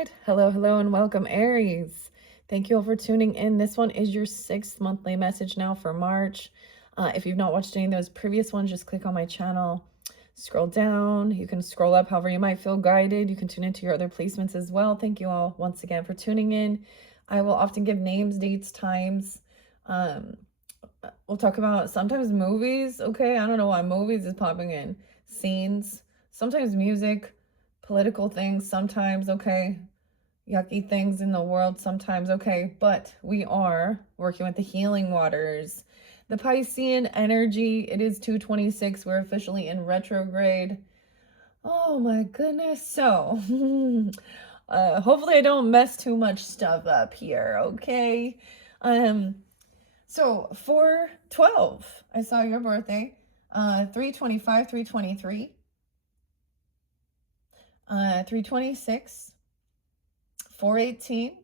right. Hello, and welcome, Aries. Thank you all for tuning in. This one is your 6th monthly message now for March. If you've not watched any of those previous ones, just click on my channel, scroll down. You can scroll up however you might feel guided. You can tune into your other placements as well. Thank you all once again for tuning in. I will often give names, dates, times. Um, we'll talk about sometimes movies. Okay, I don't know why movies is popping in. Scenes, sometimes music, political things, sometimes, okay, yucky things in the world, sometimes, okay, but we are working with the healing waters, the Piscean energy. It is 226. We're officially in retrograde. Oh my goodness. So hopefully I don't mess too much stuff up here, okay? So 412, I saw your birthday. 325, 323, 326, 418,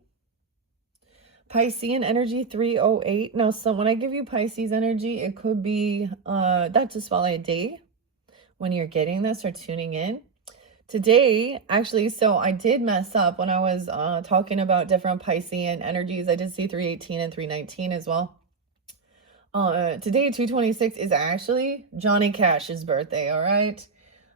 Piscean energy 308. Now, so when I give you Pisces energy, it could be that's just while a day when you're getting this or tuning in. Today, actually, so I did mess up when I was talking about different Piscean energies. I did see 318 and 319 as well. Today, 226 is actually Johnny Cash's birthday, all right?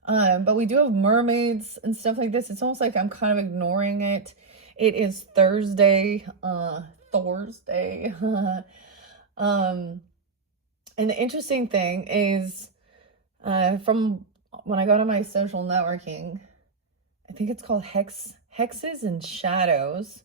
But we do have mermaids and stuff like this. It's almost like I'm kind of ignoring it. It is Thursday, Thursday. And the interesting thing is, from when I go to my social networking, I think it's called Hexes and Shadows,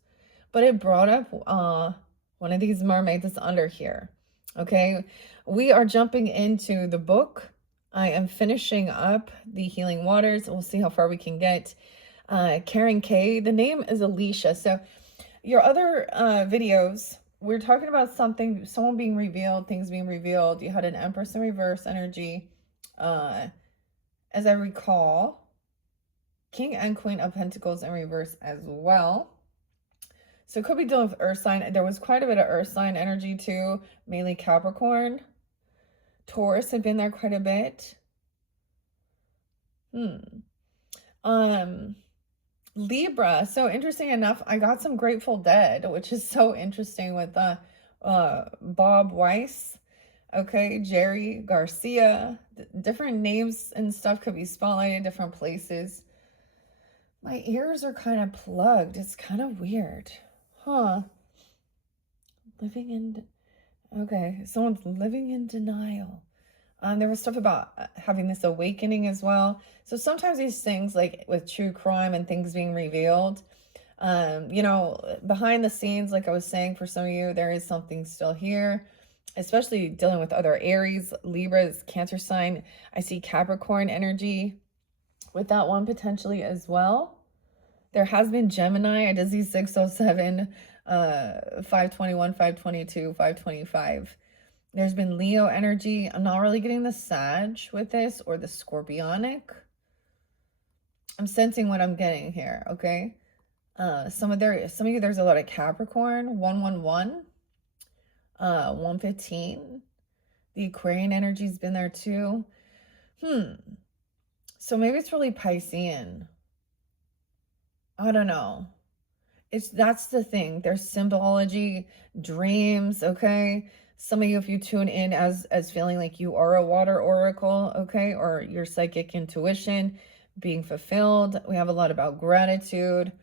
but it brought up one of these mermaids that's under here. Okay, we are jumping into the book. I am finishing up the Healing Waters. We'll see how far we can get. Karen K, the name is Alicia. So your other videos, we're talking about someone being revealed, things being revealed. You had an Empress in reverse energy. As I recall, King and Queen of Pentacles in reverse as well. So it could be dealing with Earth sign. There was quite a bit of Earth sign energy too, mainly Capricorn. Taurus had been there quite a bit. Libra. So interesting enough, I got some Grateful Dead, which is so interesting with Bob Weiss. Okay, Jerry Garcia. Different names and stuff could be spotlighted in different places. My ears are kind of plugged. It's kind of weird. Huh. Okay, someone's living in denial. There was stuff about having this awakening as well. So sometimes these things, like with true crime and things being revealed, you know, behind the scenes, like I was saying, for some of you, there is something still here, especially dealing with other Aries, Libras, Cancer sign. I see Capricorn energy with that one potentially as well. There has been Gemini. I did see 607, 521, 522, 525. There's been Leo energy. I'm not really getting the Sag with this or the Scorpionic. I'm sensing what I'm getting here, okay? Some of you, there's a lot of Capricorn, 111, 115. The Aquarian energy's been there too. So maybe it's really Piscean. I don't know. That's the thing. There's symbology, dreams, okay? Some of you, if you tune in as feeling like you are a water oracle, okay, or your psychic intuition being fulfilled. We have a lot about gratitude.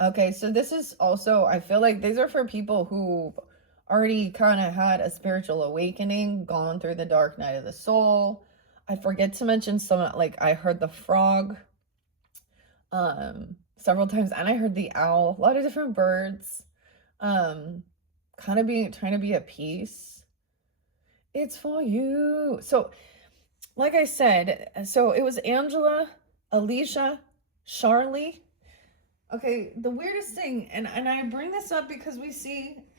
Okay, so this is also, I feel like these are for people who already kind of had a spiritual awakening, gone through the dark night of the soul. I forget to mention some, like I heard the frog several times, and I heard the owl, a lot of different birds, kind of trying to be at peace. It's for you. So like I said, so it was Angela, Alicia, Charlie. Okay, the weirdest thing, and I bring this up because we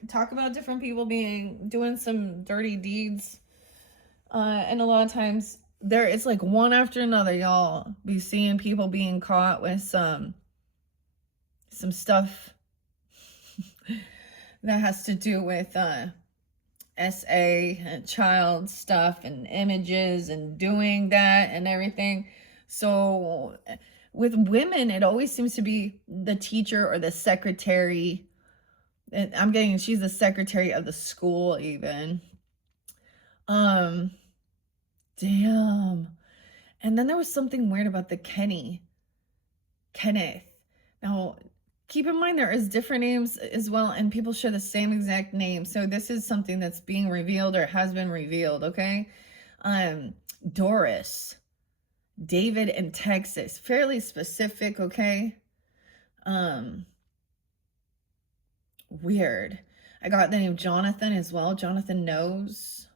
talk about different people doing some dirty deeds, and a lot of times it's like one after another, y'all be seeing people being caught with some stuff that has to do with SA and child stuff and images and doing that and everything. So with women, it always seems to be the teacher or the secretary. And I'm getting, she's the secretary of the school even. Um, damn. And then there was something weird about the Kenneth. Now, keep in mind there is different names as well, and people share the same exact name. So this is something that's being revealed or has been revealed, okay? Doris, David in Texas, fairly specific, okay? Weird. I got the name Jonathan as well. Jonathan knows.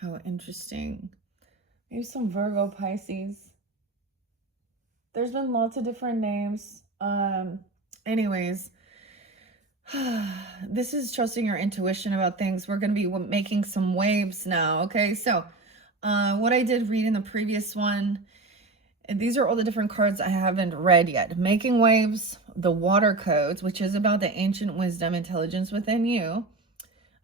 How interesting. Maybe some Virgo, Pisces. There's been lots of different names. Anyways, this is trusting your intuition about things. We're going to be making some waves now. Okay. So, what I did read in the previous one, these are all the different cards I haven't read yet. Making waves, the water codes, which is about the ancient wisdom, intelligence within you,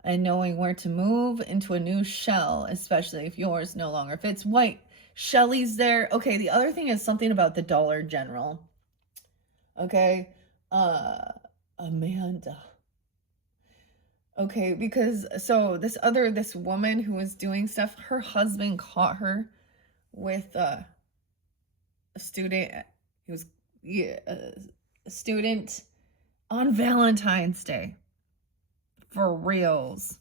and knowing where to move into a new shell, especially if yours no longer fits. White Shelly's there. Okay, the other thing is something about the Dollar General. Okay, Amanda. Okay, because so this woman who was doing stuff, her husband caught her with a student. He was a student on Valentine's Day. For reals.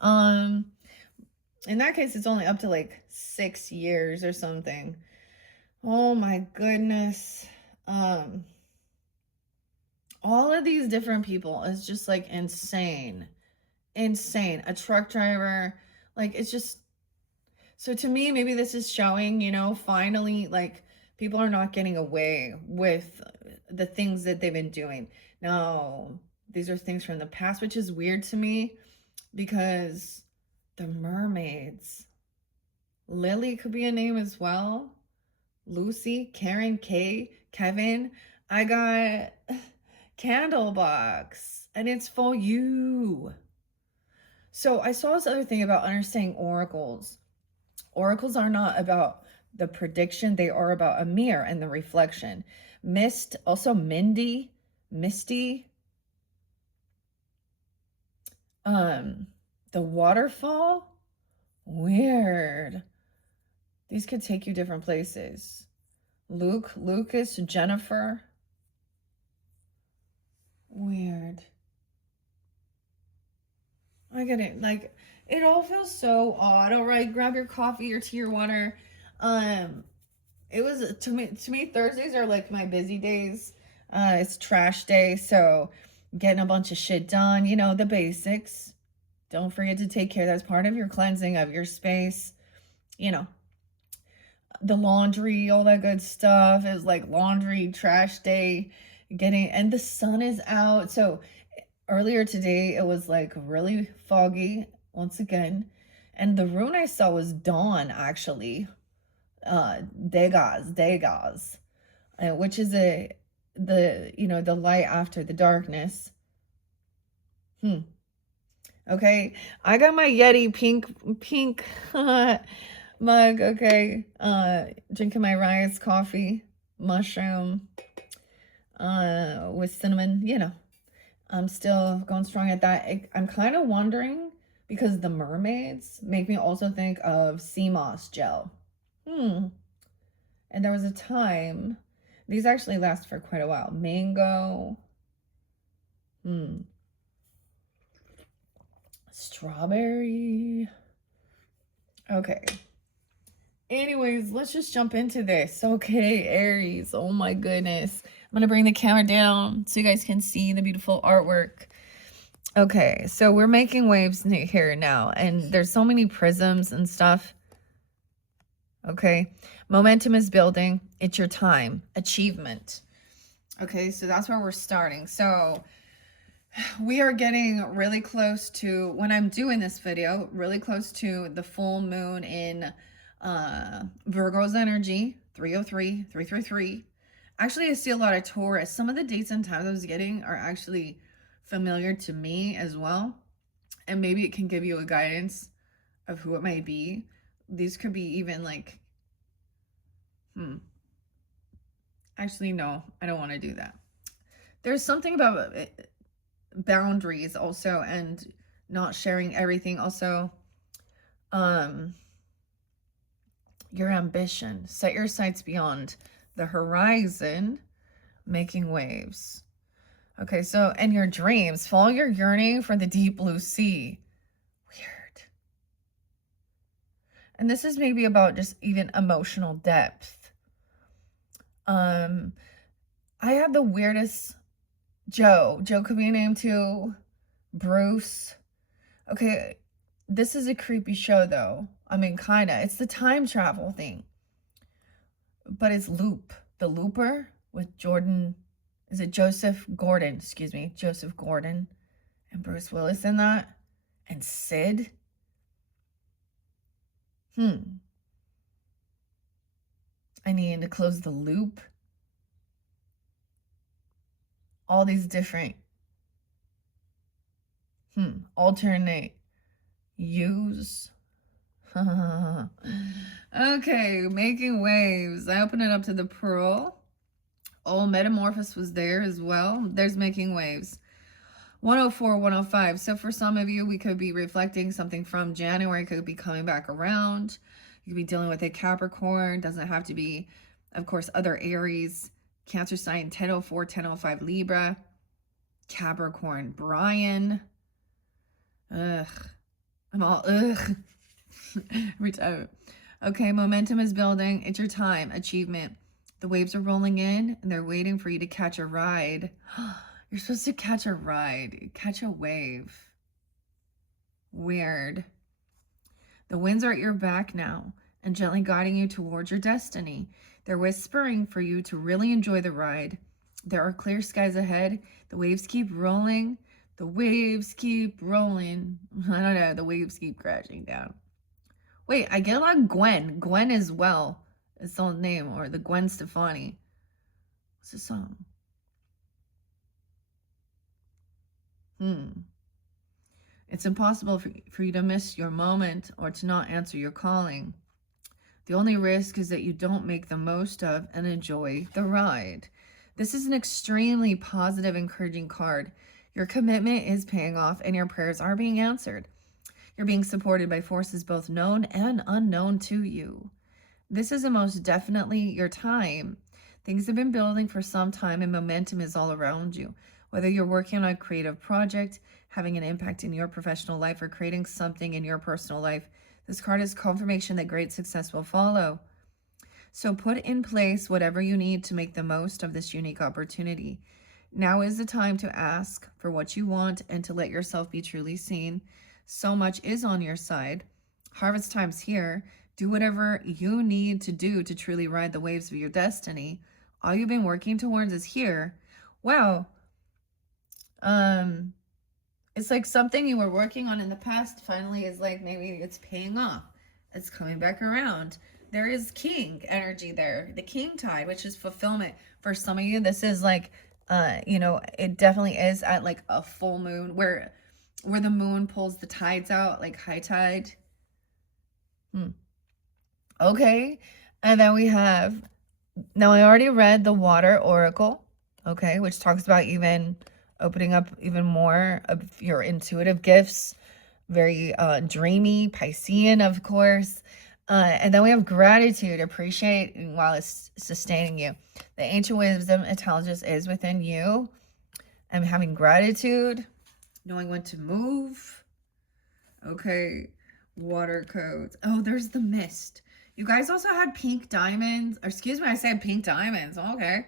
In that case, it's only up to like 6 years or something. Oh my goodness. All of these different people is just like insane. Insane. A truck driver, like it's just, so to me, maybe this is showing, you know, finally, like people are not getting away with the things that they've been doing. Now, these are things from the past, which is weird to me because the mermaids, Lily could be a name as well. Lucy, Karen, Kay, Kevin. I got Candlebox, and it's for you. So I saw this other thing about understanding oracles. Oracles are not about the prediction, they are about a mirror and the reflection. Mist, also Misty. The waterfall, weird. These could take you different places. Luke, Lucas, Jennifer, weird. I get it. Like, it all feels so odd. All right, grab your coffee or tea or water. It was to me Thursdays are like my busy days. It's trash day, so getting a bunch of shit done, you know, the basics. Don't forget to take care. That's part of your cleansing of your space. You know, the laundry, all that good stuff is like laundry, trash day, and the sun is out. So earlier today, it was like really foggy once again. And the rune I saw was dawn, actually. Degas, which is the light after the darkness. Okay, I got my Yeti pink mug. Okay, drinking my Rise coffee, mushroom, with cinnamon. You know, I'm still going strong at that. I'm kind of wondering because the mermaids make me also think of sea moss gel. And there was a time, these actually last for quite a while. Mango. Strawberry. Okay. Anyways, let's just jump into this. Okay, Aries. Oh my goodness. I'm going to bring the camera down so you guys can see the beautiful artwork. Okay, so we're making waves here now, and there's so many prisms and stuff. Okay, momentum is building. It's your time. Achievement. Okay, so that's where we're starting. So we are getting really close to, when I'm doing this video, really close to the full moon in Virgo's energy, 303, 333. Actually, I see a lot of Taurus. Some of the dates and times I was getting are actually familiar to me as well. And maybe it can give you a guidance of who it might be. These could be even like, Actually, no, I don't want to do that. There's something about boundaries also, and not sharing everything. Also, um, your ambition. Set your sights beyond the horizon, making waves. Okay, so, and your dreams. Follow your yearning for the deep blue sea. Weird. And this is maybe about just even emotional depth. I have the weirdest Joe. Joe could be named too. Bruce. Okay, this is a creepy show though. I mean, kinda. It's the time travel thing. But it's Loop. The Looper with Jordan. Is it Joseph Gordon? Excuse me. Joseph Gordon and Bruce Willis in that. And Sid. I need to close the loop. All these different alternate use. Okay, making waves. I open it up to the Pearl. Oh, Metamorphosis was there as well. There's making waves. 104, 105. So for some of you, we could be reflecting something from January. Could be coming back around. You could be dealing with a Capricorn. Doesn't have to be, of course, other Aries. Cancer sign 1004, 1005 Libra. Capricorn Brian. Ugh. I'm all ugh. Every time. Okay, momentum is building. It's your time. Achievement. The waves are rolling in and they're waiting for you to catch a ride. You're supposed to catch a ride. Catch a wave. Weird. The winds are at your back now and gently guiding you towards your destiny. They're whispering for you to really enjoy the ride. There are clear skies ahead. The waves keep rolling. The waves keep rolling. I don't know. The waves keep crashing down. Wait, I get a lot of Gwen. Gwen as well. It's the name. Or the Gwen Stefani. What's the song? It's impossible for you to miss your moment or to not answer your calling. The only risk is that you don't make the most of and enjoy the ride. This is an extremely positive, encouraging card. Your commitment is paying off and your prayers are being answered. You're being supported by forces both known and unknown to you. This is most definitely your time. Things have been building for some time and momentum is all around you. Whether you're working on a creative project, having an impact in your professional life, or creating something in your personal life, this card is confirmation that great success will follow. So put in place whatever you need to make the most of this unique opportunity. Now is the time to ask for what you want and to let yourself be truly seen. So much is on your side. Harvest time's here. Do whatever you need to do to truly ride the waves of your destiny. All you've been working towards is here. Wow. It's like something you were working on in the past finally is like maybe it's paying off. It's coming back around. There is king energy there, the king tide, which is fulfillment. For some of you, this is like, it definitely is at like a full moon where the moon pulls the tides out, like high tide. Okay. And then we have, now I already read the water oracle, okay, which talks about even opening up even more of your intuitive gifts. Very dreamy, Piscean, of course. And then we have gratitude, appreciate while it's sustaining you. The ancient wisdom intelligence is within you. And having gratitude, knowing when to move. Okay, water codes. Oh, there's the mist. You guys also had pink diamonds. Or excuse me, I said pink diamonds. Okay.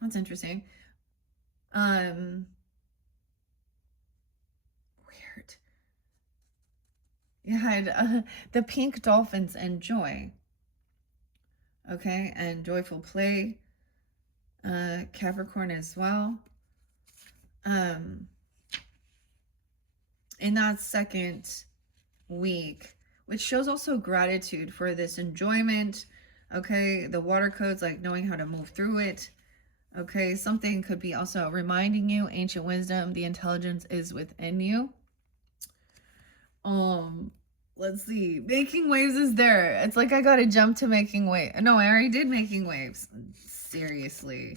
That's interesting. Weird. You had the pink dolphins and joy. Okay, and joyful play. Capricorn as well. In that second week, which shows also gratitude for this enjoyment. Okay, the water codes, like knowing how to move through it. Okay, something could be also reminding you, ancient wisdom, the intelligence is within you. Let's see. Making waves is there. It's like I gotta jump to making waves. No, I already did making waves. Seriously.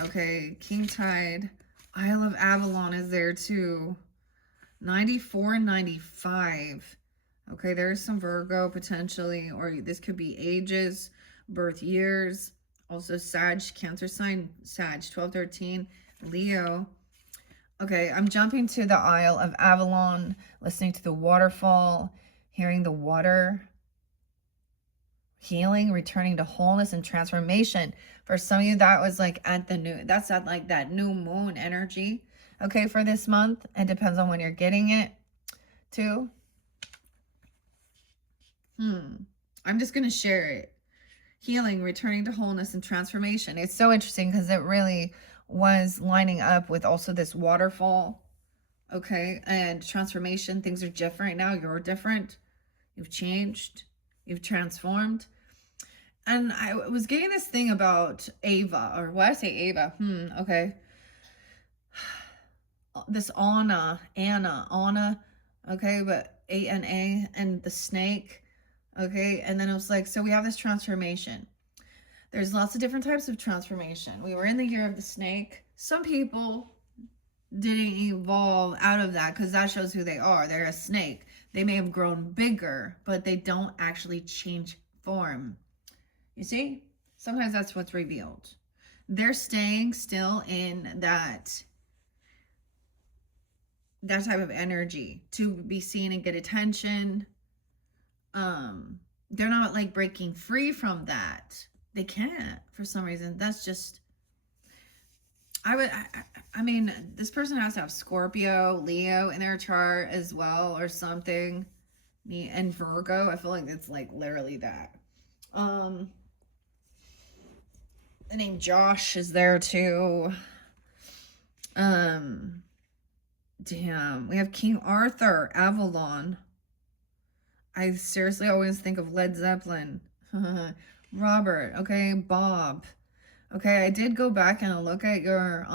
Okay, King Tide. Isle of Avalon is there too. 94 and 95. Okay, there's some Virgo potentially, or this could be ages, birth years. Also Sag, Cancer sign, Sag, 12, 13, Leo. Okay, I'm jumping to the Isle of Avalon, listening to the waterfall, hearing the water, healing, returning to wholeness and transformation. For some of you, that was like at the new, that's at like that new moon energy. Okay, for this month. It depends on when you're getting it too. I'm just going to share it. Healing, returning to wholeness and transformation. It's so interesting because it really was lining up with also this waterfall. Okay, and transformation. Things are different now. You're different. You've changed. You've transformed. And I was getting this thing about Ava, or why I say Ava? Okay. This Anna, okay, but ANA, and the snake, okay, and then it was like, so we have this transformation. There's lots of different types of transformation. We were in the year of the snake. Some people didn't evolve out of that because that shows who they are. They're a snake. They may have grown bigger, but they don't actually change form. You see? Sometimes that's what's revealed. They're staying still in that type of energy to be seen and get attention. They're not like breaking free from that. They can't for some reason. That's just, I mean, this person has to have Scorpio, Leo in their chart as well, or something. And Virgo, I feel like it's like literally that. The name Josh is there too. Damn, we have King Arthur, Avalon. I seriously always think of Led Zeppelin. Robert, okay, Bob. Okay, I did go back and look at your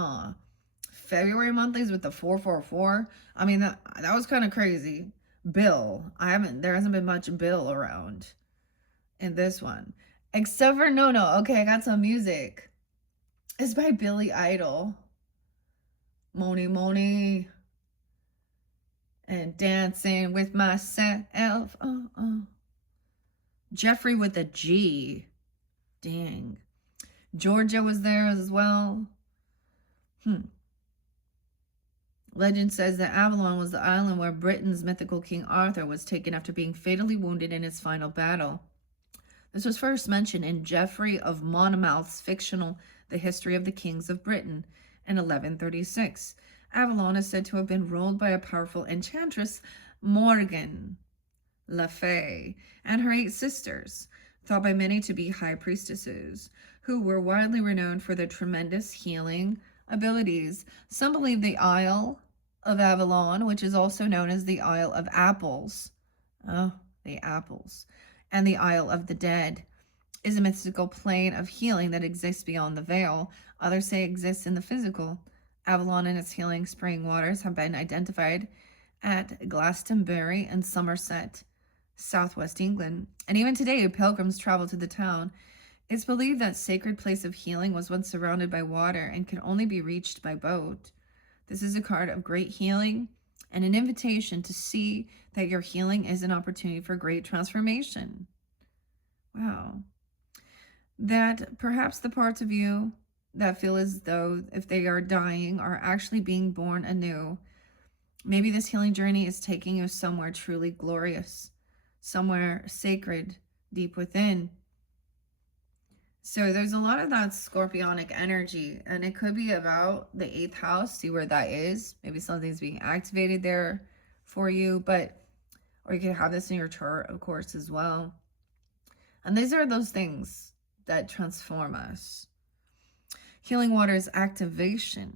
February monthlies with the 444. I mean, that was kind of crazy. Bill, there hasn't been much Bill around in this one. Except for no. Okay, I got some music. It's by Billy Idol. Moni. And dancing with myself. Jeffrey with a G. Dang. Georgia was there as well. Legend says that Avalon was the island where Britain's mythical King Arthur was taken after being fatally wounded in his final battle. This was first mentioned in Geoffrey of Monmouth's fictional The History of the Kings of Britain in 1136. Avalon is said to have been ruled by a powerful enchantress, Morgan Le Fay, and her 8 sisters, thought by many to be high priestesses, who were widely renowned for their tremendous healing abilities. Some believe the Isle of Avalon, which is also known as the Isle of Apples, the apples, and the Isle of the Dead, is a mystical plane of healing that exists beyond the veil. Others say it exists in the physical. Avalon and its healing spring waters have been identified at Glastonbury and Somerset, southwest England. And even today, pilgrims travel to the town. It's believed that sacred place of healing was once surrounded by water and can only be reached by boat. This is a card of great healing and an invitation to see that your healing is an opportunity for great transformation. Wow. That perhaps the parts of you that feel as though if they are dying are actually being born anew. Maybe this healing journey is taking you somewhere truly glorious, somewhere sacred, deep within. So there's a lot of that scorpionic energy, and it could be about the 8th house. See where that is. Maybe something's being activated there for you, or you could have this in your chart, of course, as well. And these are those things that transform us. Healing waters activation.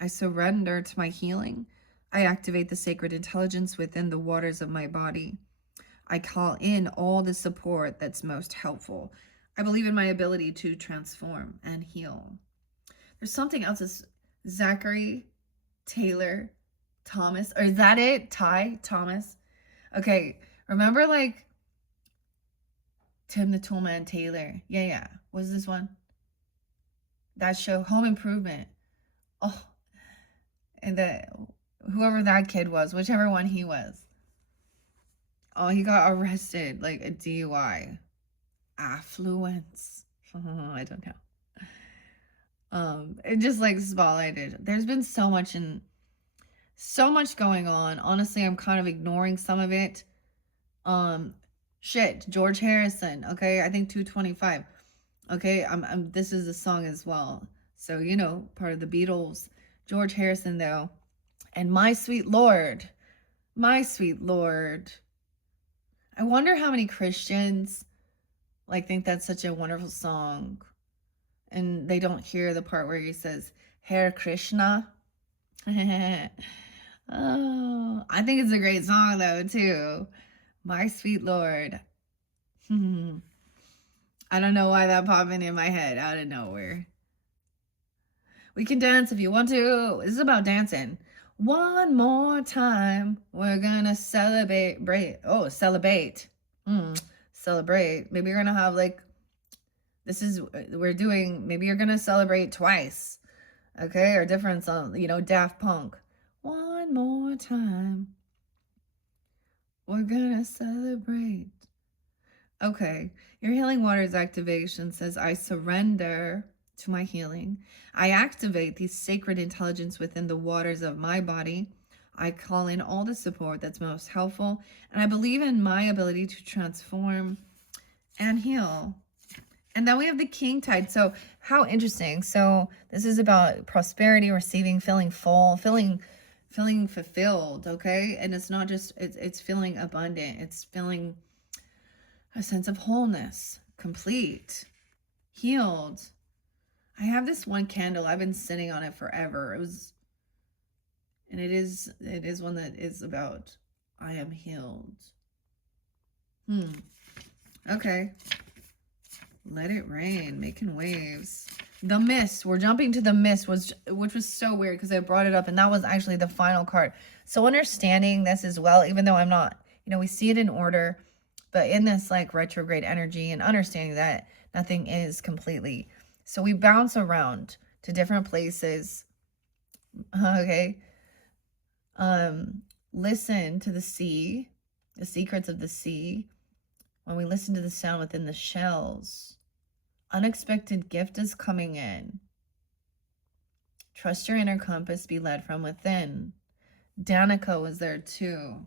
I surrender to my healing. I activate the sacred intelligence within the waters of my body. I call in all the support that's most helpful. I believe in my ability to transform and heal. There's something else. Is Zachary Taylor Thomas, or is that it? Ty Thomas? Okay, Remember, like, Tim the Toolman Taylor? Yeah. What's this one? That show, Home Improvement. Oh, and whoever that kid was, whichever one he was. Oh, he got arrested, like a DUI. Affluence. I don't know. It just like spotlighted. There's been so much going on. Honestly, I'm kind of ignoring some of it. Shit, George Harrison. Okay, I think 225. Okay, this is a song as well. So, part of the Beatles. George Harrison though. And My Sweet Lord. My Sweet Lord. I wonder how many Christians like think that's such a wonderful song. And they don't hear the part where he says, Hare Krishna. Oh, I think it's a great song though, too. My Sweet Lord. I don't know why that popped in my head out of nowhere. We can dance if you want to. This is about dancing. One more time, we're gonna celebrate. Oh, celebrate. Celebrate. Maybe you're gonna have like, maybe you're gonna celebrate twice. Okay, or different song, Daft Punk. One more time, we're gonna celebrate. Okay, your healing waters activation says, I surrender to my healing. I activate the sacred intelligence within the waters of my body. I call in all the support that's most helpful, and I believe in my ability to transform and heal. And then we have the King Tide. So how interesting. So this is about prosperity, receiving, feeling full, feeling fulfilled, okay? And it's not just, it's feeling abundant. It's feeling a sense of wholeness, complete, healed. I have this one candle. I've been sitting on it forever. It is one that is about, I am healed. Okay. Let it rain, making waves. The Mist. We're jumping to the Mist, which was so weird because I brought it up, and that was actually the final card. So understanding this as well, even though I'm not, we see it in order, but in this like retrograde energy and understanding that nothing is completely. So we bounce around to different places. Okay. Listen to the sea, the secrets of the sea. When we listen to the sound within the shells, unexpected gift is coming in. Trust your inner compass, be led from within. Danica was there too.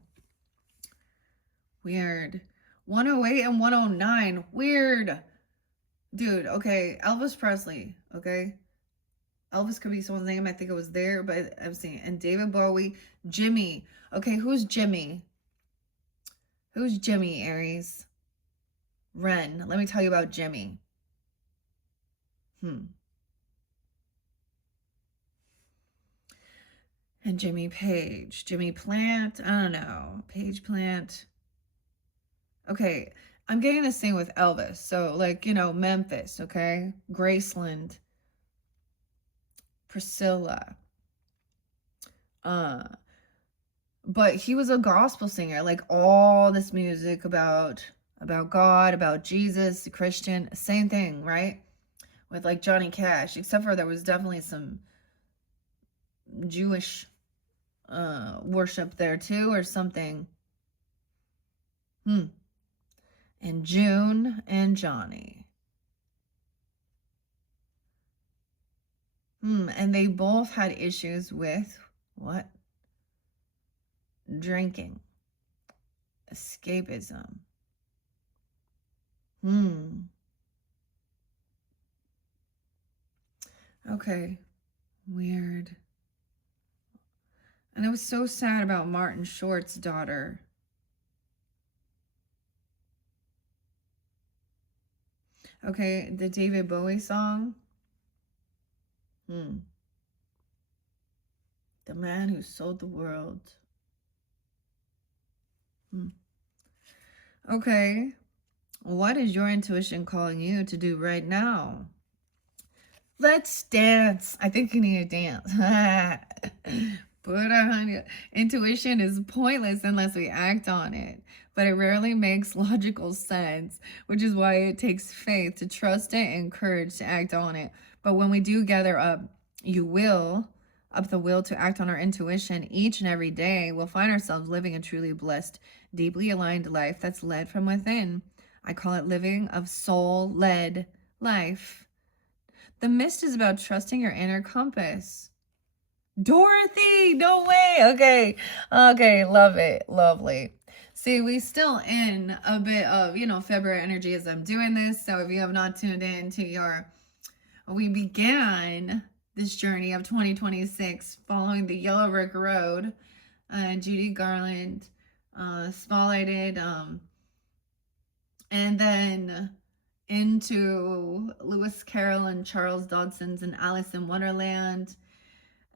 Weird. 108 and 109. Weird. Dude, okay. Elvis Presley, okay? Elvis could be someone's name. I think it was there, but I'm seeing. And David Bowie. Jimmy. Okay, who's Jimmy? Who's Jimmy, Aries? Ren. Let me tell you about Jimmy. And Jimmy Page. Jimmy Plant. I don't know. Page Plant. Okay, I'm getting this thing with Elvis. So, like, Memphis, okay? Graceland. Priscilla. But he was a gospel singer. Like, all this music about God, about Jesus, Christian, same thing, right? With like Johnny Cash, except for there was definitely some Jewish worship there too, or something. And June and Johnny. And they both had issues with what? Drinking. Escapism. Okay. Weird. And I was so sad about Martin Short's daughter. Okay, the David Bowie song. The man who sold the world. Okay. What is your intuition calling you to do right now? Let's dance. I think you need to dance. Put on it. Intuition is pointless unless we act on it, but it rarely makes logical sense, which is why it takes faith to trust it and courage to act on it. But when we do gather up, you will, up the will to act on our intuition each and every day, we'll find ourselves living a truly blessed, deeply aligned life that's led from within. I call it living of soul-led life. The mist is about trusting your inner compass. Dorothy, no way. Okay. Okay, love it. Lovely. See, we still in a bit of, February energy as I'm doing this. So if you have not tuned in to we began this journey of 2026 following the Yellow Brick Road. Judy Garland spotlighted, and then into Lewis Carroll and Charles Dodson's and Alice in Wonderland,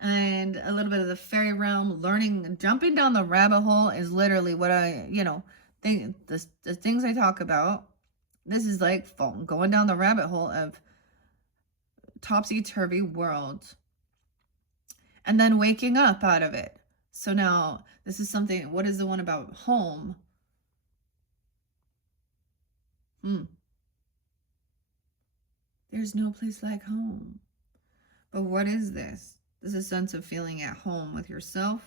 and a little bit of the fairy realm. Jumping down the rabbit hole is literally what I, think the things I talk about. This is like going down the rabbit hole of topsy-turvy world and then waking up out of it. So now this is something, what is the one about home? There's no place like home. But what is this? This is a sense of feeling at home with yourself.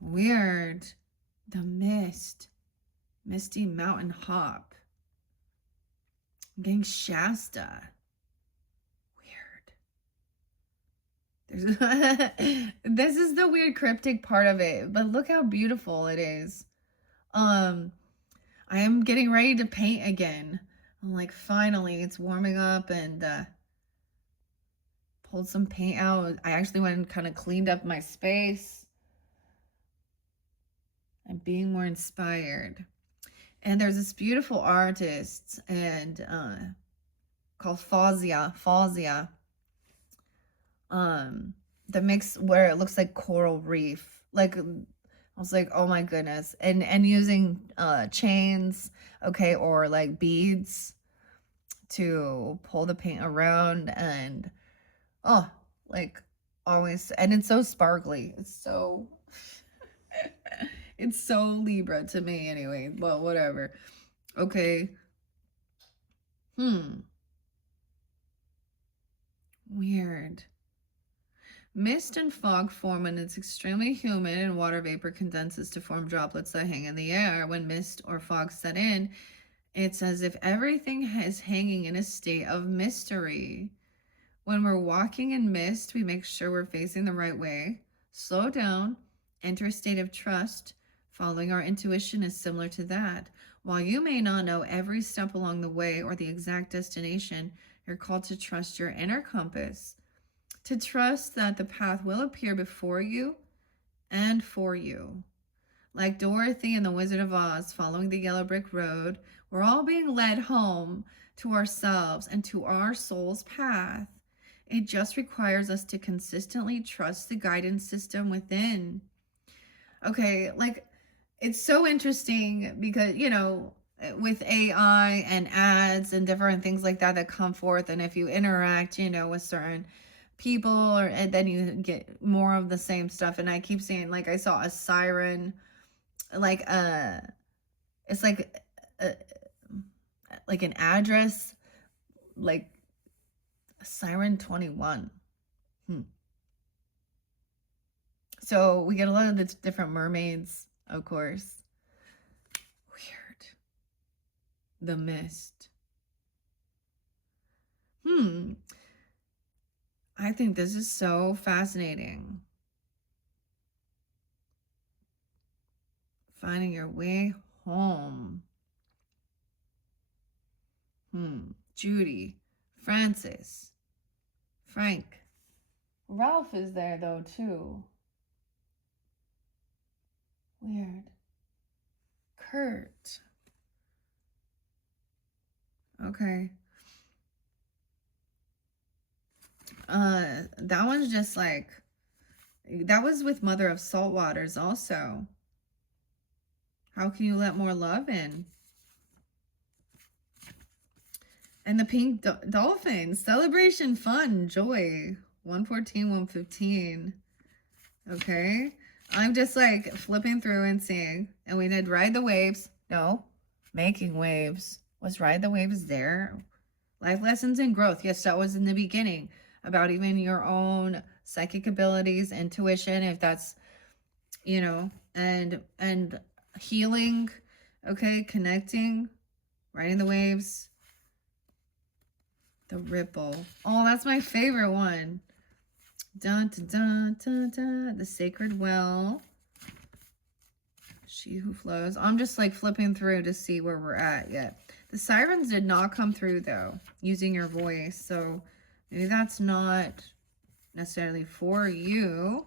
Weird. The mist. Misty mountain hop. I'm getting Shasta. Weird. This is the weird cryptic part of it, but look how beautiful it is. I am getting ready to paint again. I'm like, finally, it's warming up, and pulled some paint out. I actually went and kind of cleaned up my space. I'm being more inspired. And there's this beautiful artist and called Fawzia. That makes where it looks like coral reef. Like, I was like, oh my goodness. And using chains, okay, or like beads to pull the paint around, and like always, and it's so sparkly. It's so it's so Libra to me anyway. Well, whatever. Okay. Weird. Mist and fog form when it's extremely humid and water vapor condenses to form droplets that hang in the air. When mist or fog set in, it's as if everything is hanging in a state of mystery. When we're walking in mist, we make sure we're facing the right way. Slow down, enter a state of trust. Following our intuition is similar to that. While you may not know every step along the way or the exact destination, you're called to trust your inner compass, to trust that the path will appear before you and for you. Like Dorothy and the Wizard of Oz following the Yellow Brick Road, we're all being led home to ourselves and to our soul's path. It just requires us to consistently trust the guidance system within. Okay, like, it's so interesting because, with AI and ads and different things like that come forth, and if you interact, with certain people, and then you get more of the same stuff. And I keep saying, like, I saw a siren, like it's like an address, like Siren 21. So we get a lot of the different mermaids, of course. Weird. The mist. I think this is so fascinating. Finding your way home. Judy, Francis, Frank. Ralph is there though too. Weird. Kurt. Okay. That one's just like, that was with Mother of Salt Waters also. How can you let more love in? And the pink dolphin, celebration, fun, joy. 114, 115. Okay. I'm just like flipping through and seeing. And we did ride the waves. No. Making waves. Was ride the waves there? Life lessons and growth. Yes, that was in the beginning. About even your own psychic abilities, intuition, if that's, you know, and healing. Okay. Connecting. Riding the waves. The ripple. Oh, that's my favorite one. Dun, dun, dun, dun, dun. The sacred well. She who flows. I'm just like flipping through to see where we're at yet. The sirens did not come through though, using your voice. So maybe that's not necessarily for you.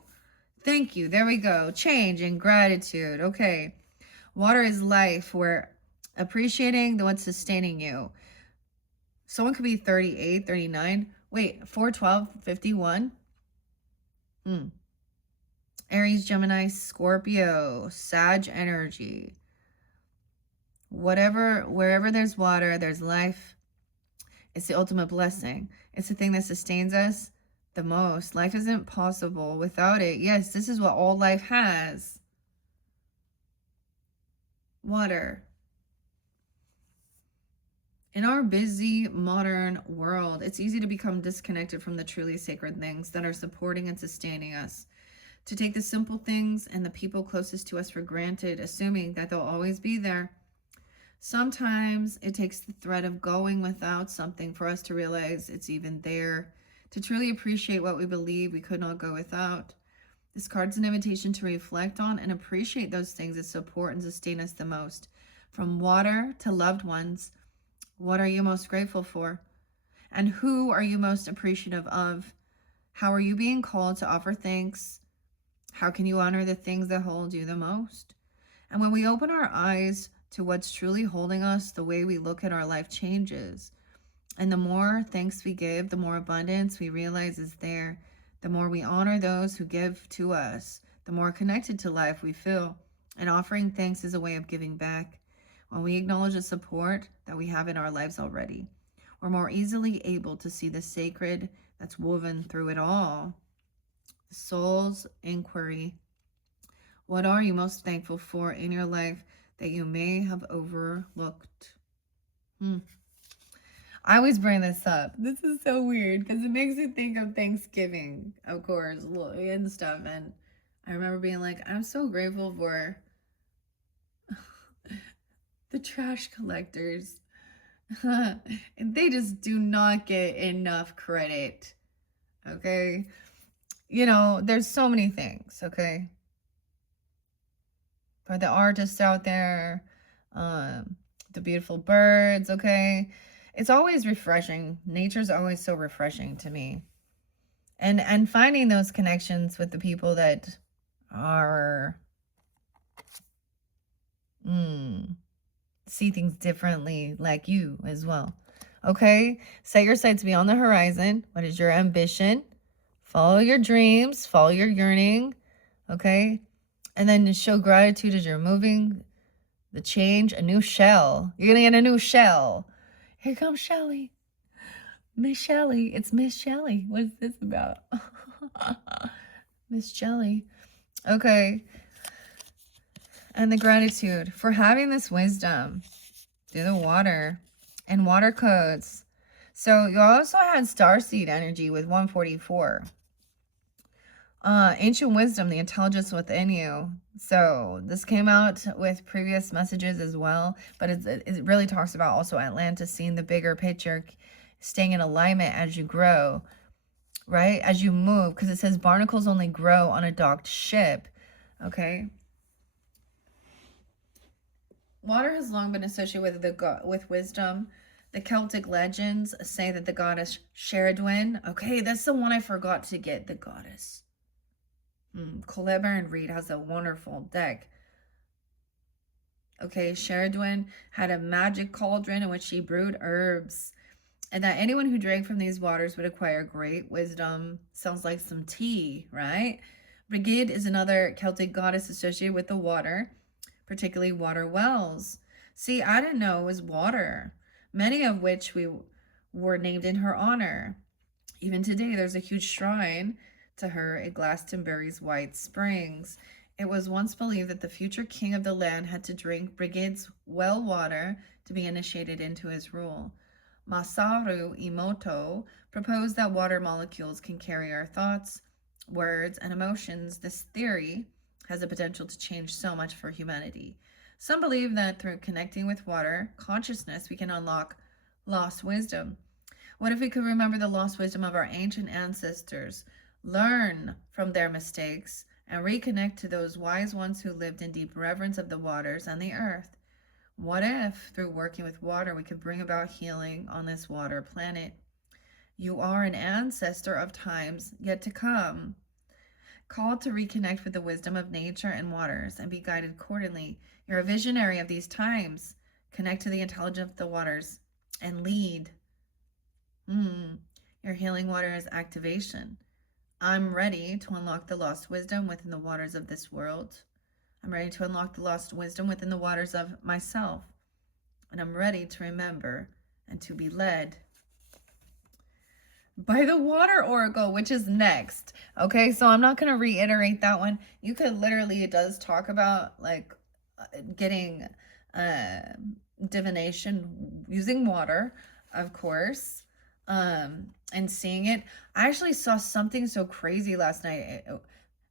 Thank you. There we go. Change and gratitude. Okay. Water is life. We're appreciating what's sustaining you. Someone could be 38, 39. Wait, 412, 51. Aries, Gemini, Scorpio, Sag energy. Wherever there's water, there's life. It's the ultimate blessing. It's the thing that sustains us the most. Life isn't possible without it. Yes, this is what all life has. Water. In our busy modern world, it's easy to become disconnected from the truly sacred things that are supporting and sustaining us. To take the simple things and the people closest to us for granted, assuming that they'll always be there. Sometimes it takes the threat of going without something for us to realize it's even there, to truly appreciate what we believe we could not go without. This card's an invitation to reflect on and appreciate those things that support and sustain us the most. From water to loved ones, what are you most grateful for? And who are you most appreciative of? How are you being called to offer thanks? How can you honor the things that hold you the most? And when we open our eyes to what's truly holding us, the way we look at our life changes. And the more thanks we give, the more abundance we realize is there. The more we honor those who give to us, the more connected to life we feel. And offering thanks is a way of giving back. When we acknowledge the support that we have in our lives already, we're more easily able to see the sacred that's woven through it all. The soul's inquiry. What are you most thankful for in your life that you may have overlooked? I always bring this up. This is so weird because it makes me think of Thanksgiving, of course, and stuff. And I remember being like, I'm so grateful for the trash collectors. And they just do not get enough credit. Okay. You know, there's so many things. Okay. For the artists out there, the beautiful birds. Okay. It's always refreshing. Nature's always so refreshing to me. And finding those connections with the people that are see things differently like you as well. Okay? Set your sights beyond the horizon. What is your ambition? Follow your dreams, follow your yearning. Okay? And then show gratitude as you're moving the change, a new shell. You're going to get a new shell. Here comes Shelly. Miss Shelly. It's Miss Shelly. What is this about? Miss Shelly. Okay. And the gratitude for having this wisdom through the water and water codes. So you also had starseed energy with 144. Ancient wisdom, the intelligence within you. So this came out with previous messages as well, but it really talks about also Atlantis, seeing the bigger picture, staying in alignment as you grow, right? As you move, because it says barnacles only grow on a docked ship, okay? Water has long been associated with wisdom. The Celtic legends say that the goddess Sheridwen, okay, that's the one I forgot to get, the goddess. Kleber and Reed has a wonderful deck. Okay, Sheridwen had a magic cauldron in which she brewed herbs, and that anyone who drank from these waters would acquire great wisdom. Sounds like some tea, right? Brigid is another Celtic goddess associated with the water, particularly water wells. See, I didn't know it was water, many of which we were named in her honor. Even today, there's a huge shrine to her at Glastonbury's White Springs. It was once believed that the future king of the land had to drink Brigide's well water to be initiated into his rule. Masaru Emoto proposed that water molecules can carry our thoughts, words, and emotions. This theory has the potential to change so much for humanity. Some believe that through connecting with water consciousness, we can unlock lost wisdom. What if we could remember the lost wisdom of our ancient ancestors, learn from their mistakes, and reconnect to those wise ones who lived in deep reverence of the waters and the earth? What if, through working with water, we could bring about healing on this water planet? You are an ancestor of times yet to come, called to reconnect with the wisdom of nature and waters and be guided accordingly. You're a visionary of these times. Connect to the intelligence of the waters and lead. Your healing water is activation. I'm ready to unlock the lost wisdom within the waters of this world. I'm ready to unlock the lost wisdom within the waters of myself. And I'm ready to remember and to be led by the water oracle, which is next. Okay, so I'm not going to reiterate that one. You could literally, it does talk about like getting divination using water, of course, and seeing it. I actually saw something so crazy last night.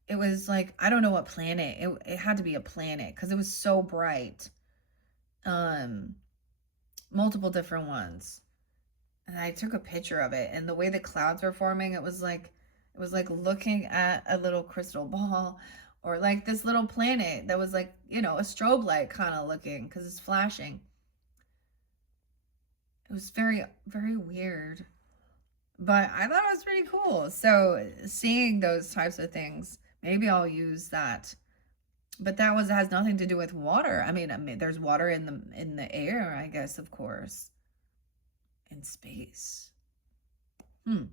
It was like, I don't know what planet. It had to be a planet because it was so bright. Multiple different ones. And I took a picture of it, and the way the clouds were forming, it was like looking at a little crystal ball, or like this little planet that was like, you know, a strobe light kind of looking because it's flashing. It was very, very weird, but I thought it was pretty cool. So seeing those types of things, maybe I'll use that. But that has nothing to do with water. I mean, there's water in the air, I guess, of course. In space. I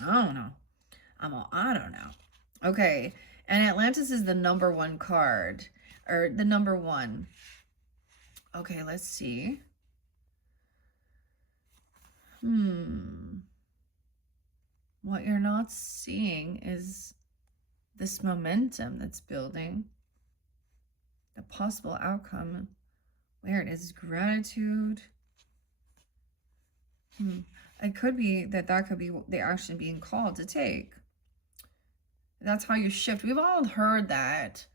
don't know. I don't know. Okay. And Atlantis is the number one card. Or the number one. Okay, let's see. What you're not seeing is this momentum that's building. The possible outcome. Where it is gratitude. It could be that could be the action being called to take. That's how you shift. We've all heard that.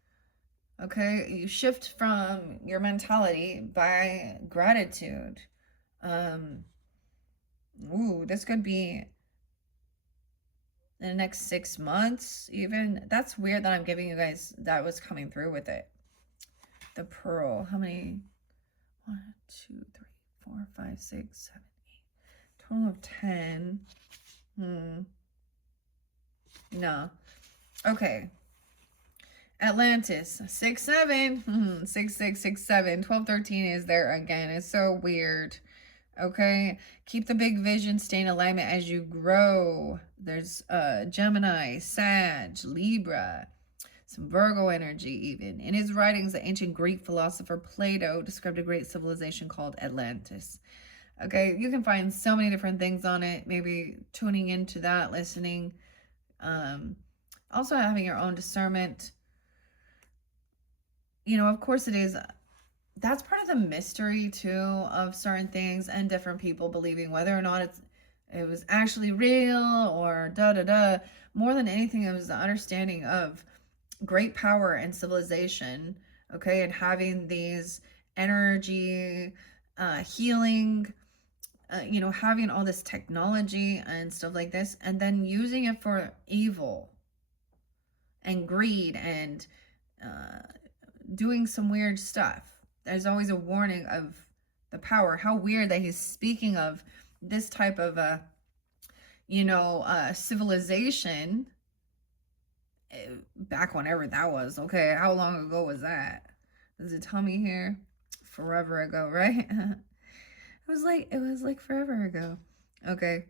Okay, you shift from your mentality by gratitude. This could be in the next 6 months, even. That's weird that I'm giving you guys that was coming through with it. The pearl. How many? 1, 2, 3, 4, 5, 6, 7, 8. Total of 10. No. Okay. Atlantis. 6, 7. 6, 6, 6, 7. 12, 13 is there again. It's so weird. Okay. Keep the big vision. Stay in alignment as you grow. There's Gemini, Sag, Libra, some Virgo energy even. In his writings, the ancient Greek philosopher Plato described a great civilization called Atlantis. Okay, you can find so many different things on it. Maybe tuning into that, listening. Also having your own discernment. You know, of course it is. That's part of the mystery too of certain things and different people believing whether or not it was actually real or da-da-da. More than anything, it was the understanding of great power and civilization, okay, and having these energy, healing, you know, having all this technology and stuff like this, and then using it for evil and greed and doing some weird stuff. There's always a warning of the power. How weird that he's speaking of this type of civilization back whenever that was. Okay, how long ago was that? Does it tell me here? Forever ago, right? It was like forever ago. Okay.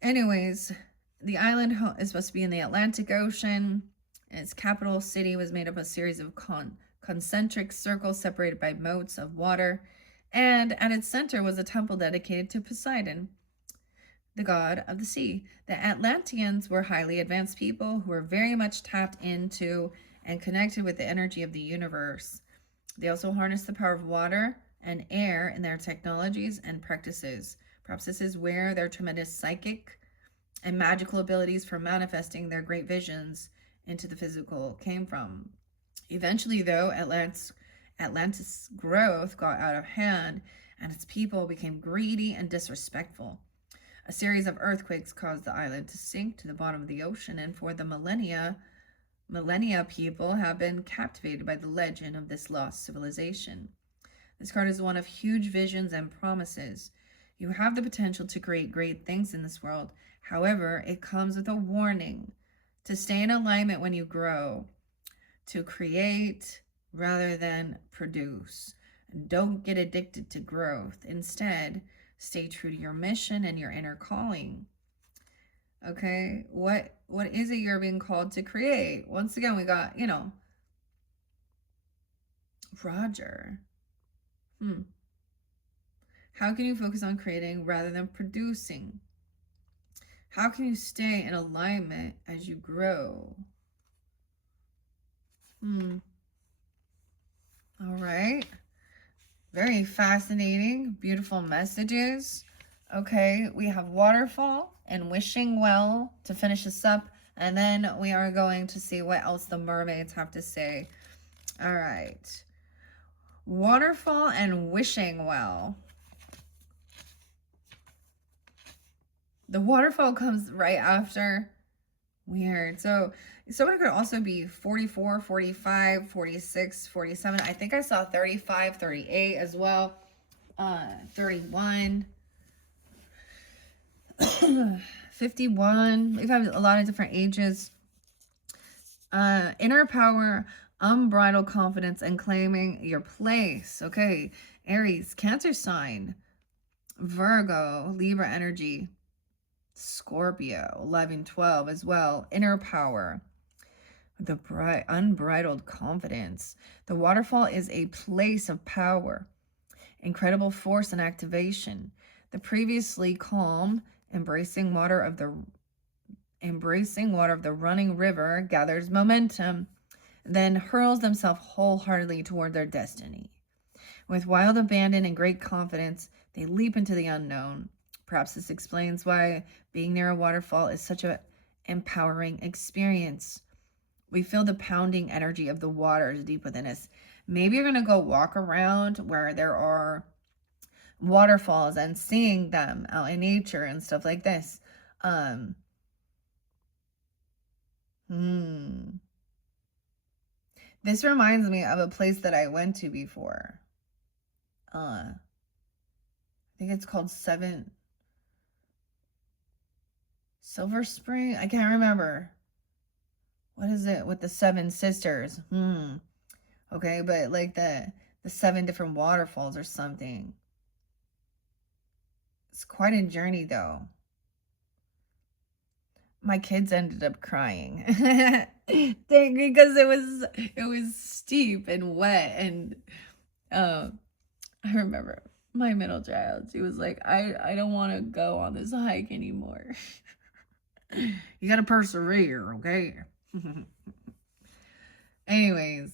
Anyways, the island is supposed to be in the Atlantic Ocean. Its capital city was made up of a series of concentric circles separated by moats of water, and at its center was a temple dedicated to Poseidon. the god of the sea. The Atlanteans were highly advanced people who were very much tapped into and connected with the energy of the universe. They also harnessed the power of water and air in their technologies and practices. Perhaps this is where their tremendous psychic and magical abilities for manifesting their great visions into the physical came from. Eventually, though, Atlantis' growth got out of hand and its people became greedy and disrespectful. A series of earthquakes caused the island to sink to the bottom of the ocean, and for the millennia, people have been captivated by the legend of this lost civilization. This card is one of huge visions and promises. You have the potential to create great things in this world. However, it comes with a warning to stay in alignment when you grow, to create rather than produce. And don't get addicted to growth. Instead, stay true to your mission and your inner calling. Okay, what is it you're being called to create? Once again, we got, Roger. How can you focus on creating rather than producing? How can you stay in alignment as you grow? All right. Very fascinating, beautiful messages. Okay, we have waterfall and wishing well to finish this up. And then we are going to see what else the mermaids have to say. All right. Waterfall and wishing well. The waterfall comes right after. Weird. So someone could also be 44, 45, 46, 47. I think I saw 35, 38 as well. 31. 51. We've had a lot of different ages. Inner power, unbridled confidence, and claiming your place. Okay. Aries, Cancer sign. Virgo, Libra energy. Scorpio, 11, 12 as well. Inner power, the unbridled confidence. The waterfall is a place of power, incredible force and activation. The previously calm, embracing water of the running river gathers momentum, then hurls themselves wholeheartedly toward their destiny. With wild abandon and great confidence, they leap into the unknown. Perhaps this explains why being near a waterfall is such an empowering experience. We feel the pounding energy of the waters deep within us. Maybe you're going to go walk around where there are waterfalls and seeing them out in nature and stuff like this. This reminds me of a place that I went to before. I think it's called Silver Spring? I can't remember. What is it with the 7 sisters? Okay, but like the 7 different waterfalls or something. It's quite a journey though. My kids ended up crying. Because it was steep and wet, and I remember my middle child, she was like, I don't want to go on this hike anymore. You gotta persevere, okay? Anyways,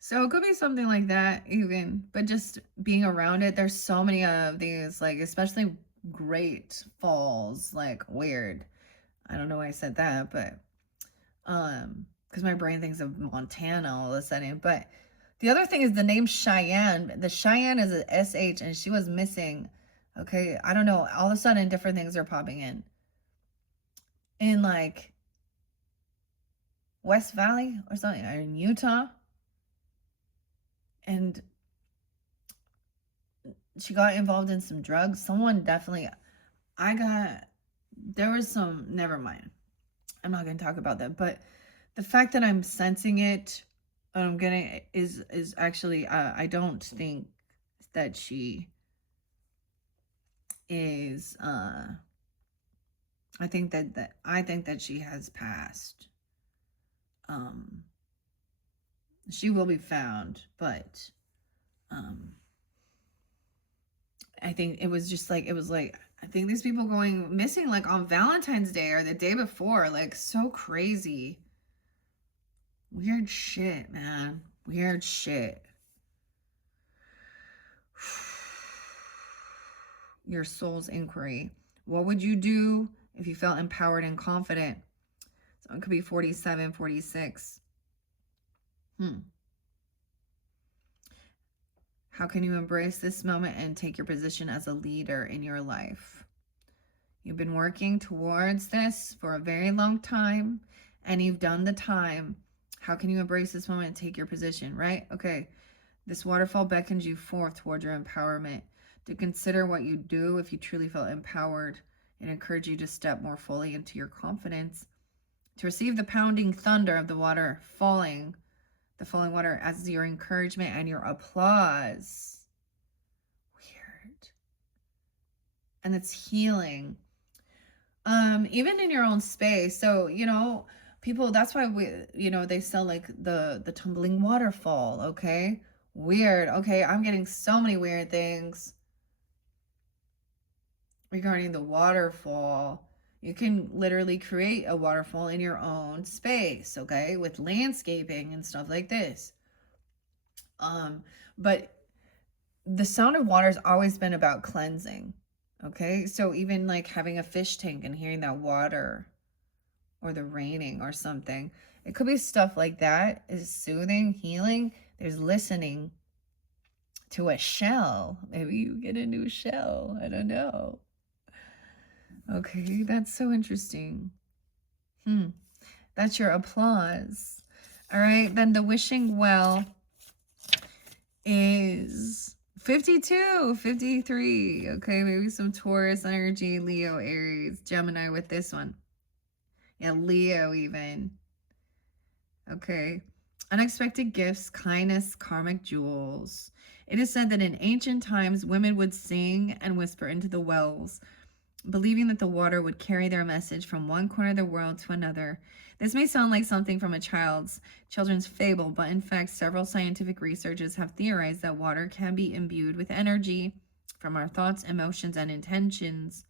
so it could be something like that even, but just being around it. There's so many of these, like, especially great falls, like, weird. I don't know why I said that, but because my brain thinks of Montana all of a sudden. But the other thing is the name Cheyenne. The Cheyenne is a SH, and she was missing. Okay, I don't know. All of a sudden, different things are popping in like West Valley or something, or in Utah. And she got involved in some drugs. Someone definitely, there was some, never mind. I'm not going to talk about that. But the fact that I'm sensing it, I'm getting, is actually, I don't think that she is, I think that she has passed. She will be found, but I think it was just like, I think these people going missing like on Valentine's Day or the day before, like so crazy. Weird shit, man. Weird shit. Your soul's inquiry. What would you do if you felt empowered and confident? So it could be 47, 46. How can you embrace this moment and take your position as a leader in your life? You've been working towards this for a very long time, and you've done the time. How can you embrace this moment and take your position, right? Okay, this waterfall beckons you forth toward your empowerment. To consider what you do if you truly felt empowered, and encourage you to step more fully into your confidence. To receive the pounding thunder of the water falling, the falling water as your encouragement and your applause. Weird. And it's healing. Even in your own space. So, you know, people, that's why they sell like the tumbling waterfall, okay? Weird. Okay, I'm getting so many weird things regarding the waterfall. You can literally create a waterfall in your own space, okay, with landscaping and stuff like this. But the sound of water has always been about cleansing, okay? So even like having a fish tank and hearing that water or the raining or something, it could be stuff like that is soothing, healing. There's listening to a shell. Maybe you get a new shell. I don't know. Okay, that's so interesting. That's your applause. All right, then the wishing well is 52, 53. Okay, maybe some Taurus energy, Leo, Aries, Gemini with this one. Yeah, Leo even. Okay. Unexpected gifts, kindness, karmic jewels. It is said that in ancient times, women would sing and whisper into the wells, believing that the water would carry their message from one corner of the world to another. This may sound like something from a children's fable, but in fact, several scientific researchers have theorized that water can be imbued with energy from our thoughts, emotions, and intentions.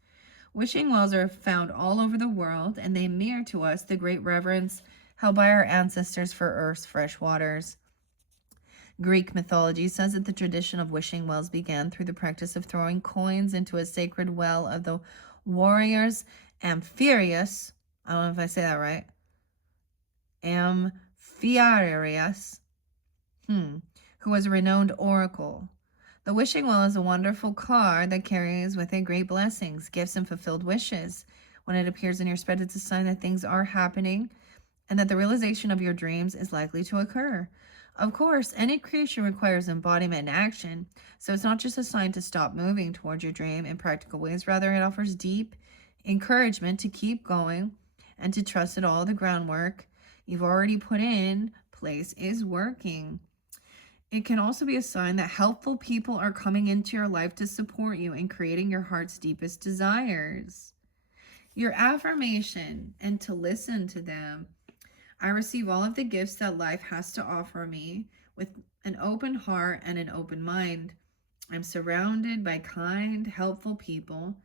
Wishing wells are found all over the world, and they mirror to us the great reverence held by our ancestors for Earth's fresh waters. Greek mythology says that the tradition of wishing wells began through the practice of throwing coins into a sacred well of the warriors Amphiaraus. I don't know if I say that right. Amphiaraus, who was a renowned oracle. The wishing well is a wonderful card that carries with it great blessings, gifts, and fulfilled wishes. When it appears in your spread, it's a sign that things are happening and that the realization of your dreams is likely to occur. Of course, any creation requires embodiment and action, so it's not just a sign to stop moving towards your dream in practical ways. Rather, it offers deep encouragement to keep going and to trust that all the groundwork you've already put in place is working. It can also be a sign that helpful people are coming into your life to support you in creating your heart's deepest desires. Your affirmation and to listen to them. I receive all of the gifts that life has to offer me with an open heart and an open mind. I'm surrounded by kind, helpful people.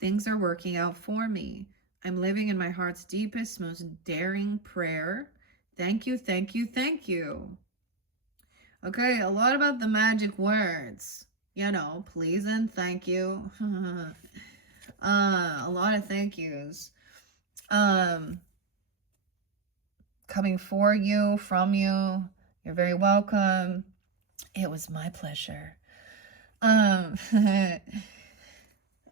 Things are working out for me. I'm living in my heart's deepest, most daring prayer. Thank you, thank you, thank you. Okay, a lot about the magic words. You know, please and thank you. A lot of thank yous. Coming for you, from you. You're very welcome. It was my pleasure.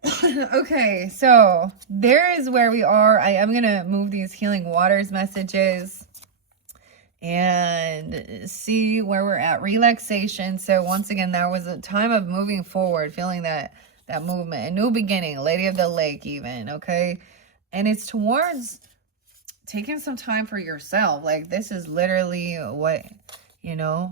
Okay, so there is where we are. I am going to move these healing waters messages and see where we're at. Relaxation. So once again, that was a time of moving forward, feeling that movement, a new beginning, Lady of the Lake even, okay? And it's towards taking some time for yourself. Like, this is literally what, you know,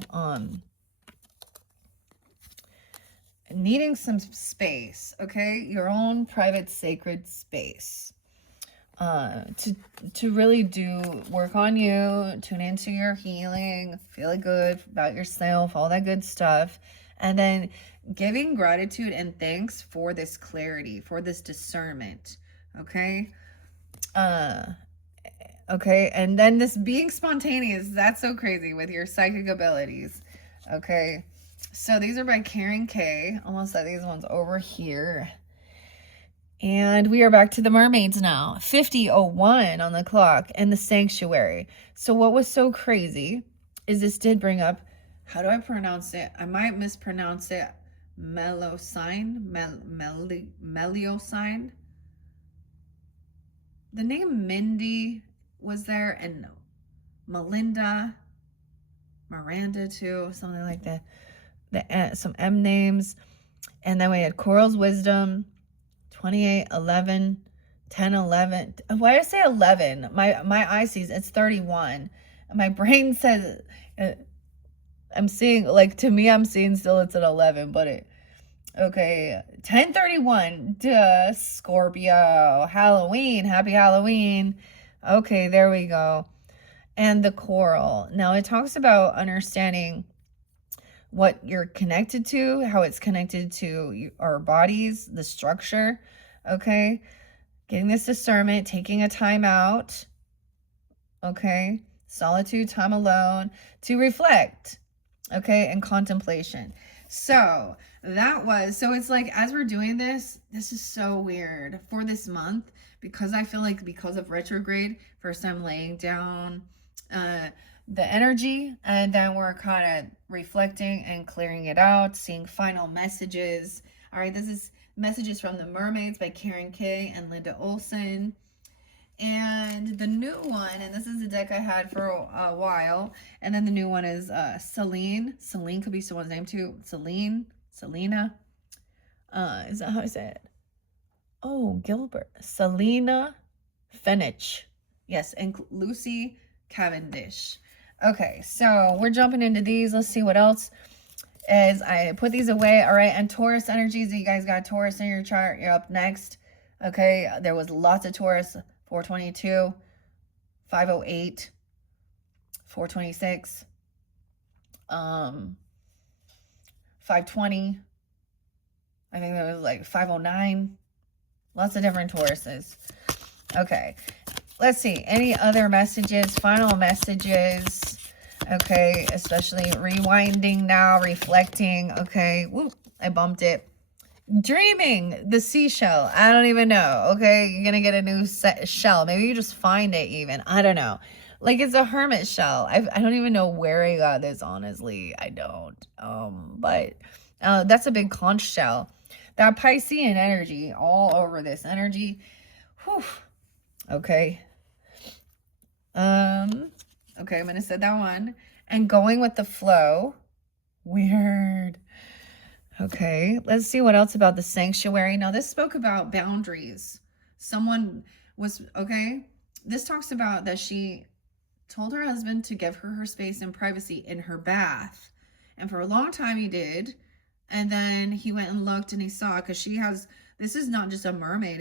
needing some space, okay? Your own private sacred space. To really work on you, tune into your healing, feel good about yourself, all that good stuff. And then giving gratitude and thanks for this clarity, for this discernment. Okay. Uh, okay. And then this being spontaneous, that's so crazy with your psychic abilities. Okay. So these are by Karen K. Almost like these ones over here. And we are back to the mermaids now. 50:01 on the clock and the sanctuary. So what was so crazy is this did bring up, how do I pronounce it? I might mispronounce it. Meliosine. The name Mindy was there, and Melinda, Miranda too, something like that. Some M names. And then we had Coral's Wisdom, 28, 11, 10, 11. Why did I say 11? My eye sees it's 31. My brain says, I'm seeing, like, to me, I'm seeing still it's at 11, but it, okay, 10:31, duh, Scorpio, Halloween, happy Halloween. Okay, there we go. And the coral. Now it talks about understanding what you're connected to, how it's connected to our bodies, the structure, okay? Getting this discernment, taking a time out, okay? Solitude, time alone, to reflect, okay? And contemplation. So it's like, as we're doing this is so weird for this month, because I feel like because of retrograde, first I'm laying down the energy, and then we're kind of reflecting and clearing it out, seeing final messages. All right, this is Messages from the Mermaids by Karen K and Linda Olson. And the new one, and this is the deck I had for a while, and then the new one is Celine. Celine could be someone's name too. Selena. Is that how I say it? Oh, Gilbert. Selena Fenich. Yes, and Lucy Cavendish. Okay, so we're jumping into these. Let's see what else. As I put these away, all right, and Taurus energies. You guys got Taurus in your chart. You're up next. Okay, there was lots of Taurus. 422, 508, 426, 520. I think there was like 509. Lots of different Tauruses. Okay, let's see. Any other messages? Final messages. Okay, especially rewinding now, reflecting. Okay, whoop, I bumped it. Dreaming, the seashell. I don't even know. Okay, you're gonna get a new shell. Maybe you just find it even. I don't know. Like, it's a hermit shell. I don't even know where I got this, honestly. I don't. But that's a big conch shell. That Piscean energy all over this energy. Whew. Okay. Okay, I'm gonna set that one. And going with the flow. Weird. Okay, let's see what else about the sanctuary. Now, this spoke about boundaries. Someone was, okay, this talks about that she told her husband to give her space and privacy in her bath. And for a long time he did. And then he went and looked and he saw, because she has, this is not just a mermaid,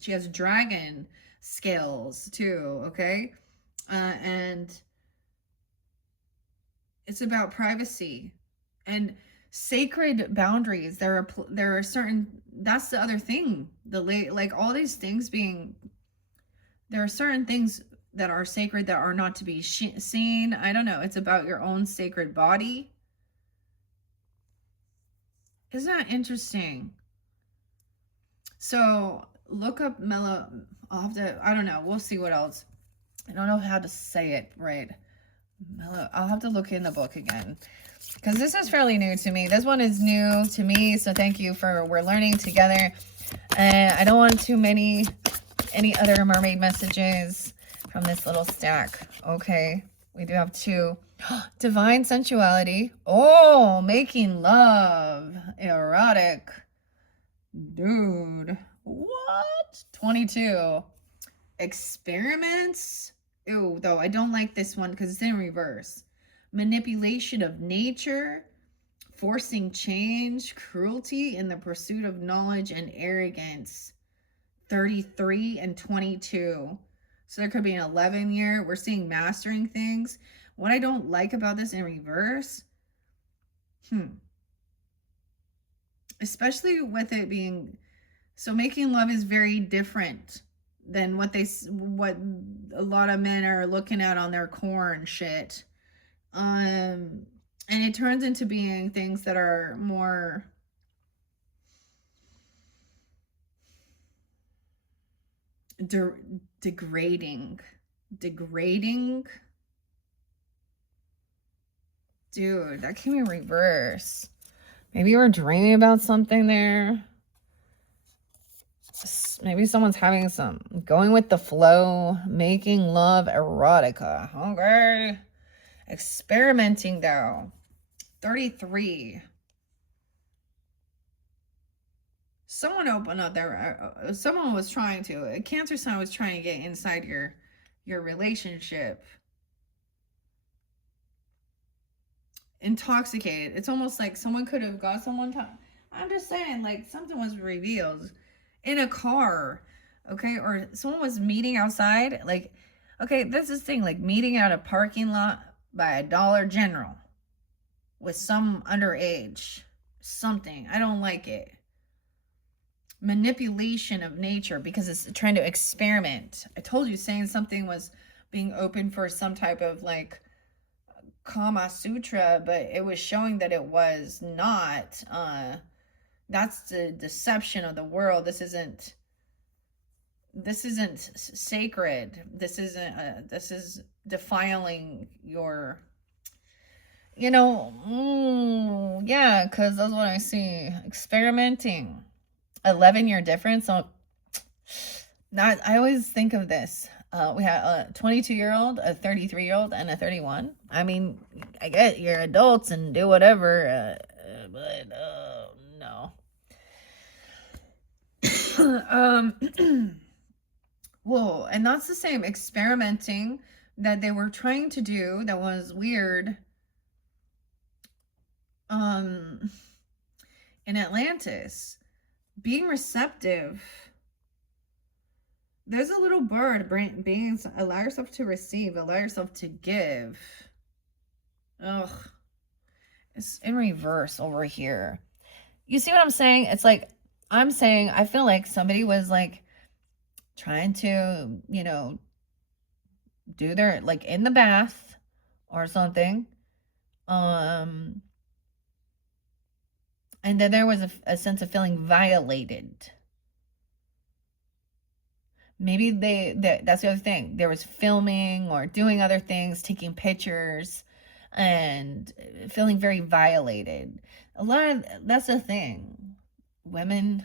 she has dragon scales too, okay? And it's about privacy and sacred boundaries. There are certain, that's the other thing, like all these things being, there are certain things that are sacred that are not to be seen. I don't know, it's about your own sacred body. Isn't that interesting? So look up I'll have to, I don't know, we'll see what else. I don't know how to say it right. I'll have to look in the book again, because this is fairly new to me. This one is new to me, so thank you we're learning together. And I don't want any other mermaid messages from this little stack. Okay, we do have two. Divine sensuality. Oh, making love. Erotic. Dude. What? 22. Experiments. Ew, though, I don't like this one because it's in reverse. Manipulation of nature, forcing change, cruelty in the pursuit of knowledge, and arrogance. 33 and 22. So there could be an 11 year. We're seeing mastering things. What I don't like about this in reverse Especially with it being, so making love is very different than what a lot of men are looking at on their corn shit. And it turns into being things that are more degrading. Dude, that came in reverse. Maybe you were dreaming about something there. Maybe someone's having some going with the flow, making love erotica. Okay. Experimenting though. 33. Someone opened up their, someone was trying to, a Cancer sign was trying to get inside your relationship. Intoxicated. It's almost like someone could have got someone I'm just saying, like, something was revealed in a car, okay? Or someone was meeting outside, like, okay, this is the thing, like, meeting at a parking lot by a Dollar General with some underage something. I don't like it. Manipulation of nature because it's trying to experiment. I told you, saying something was being open for some type of, like, Kama Sutra, but it was showing that it was not. That's the deception of the world. This isn't sacred. This isn't, this is defiling your, yeah, because that's what I see. Experimenting. 11-year difference. So I always think of this. We had a 22-year-old, a 33-year-old, and a 31. I mean, I get you're adults and do whatever, but no. Whoa, and that's the same experimenting that they were trying to do that was weird. In Atlantis, being receptive. There's a little bird being, allow yourself to receive, allow yourself to give. Ugh. It's in reverse over here. You see what I'm saying? It's like, I'm saying, I feel like somebody was like trying to, do their, like, in the bath or something. And then there was a sense of feeling violated. Maybe that's the other thing. There was filming or doing other things, taking pictures, and feeling very violated. That's the thing. Men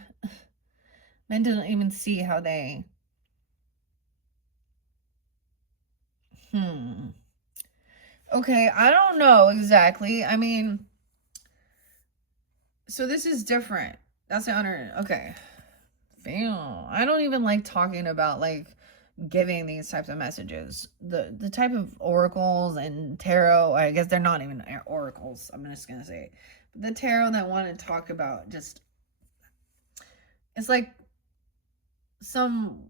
don't even see how they, okay, I don't know exactly. I mean, so this is different. That's the honor. Okay. I don't even like talking about, like, giving these types of messages. The type of oracles and tarot, I guess they're not even oracles, I'm just gonna say. The tarot that want to talk about, just, it's like some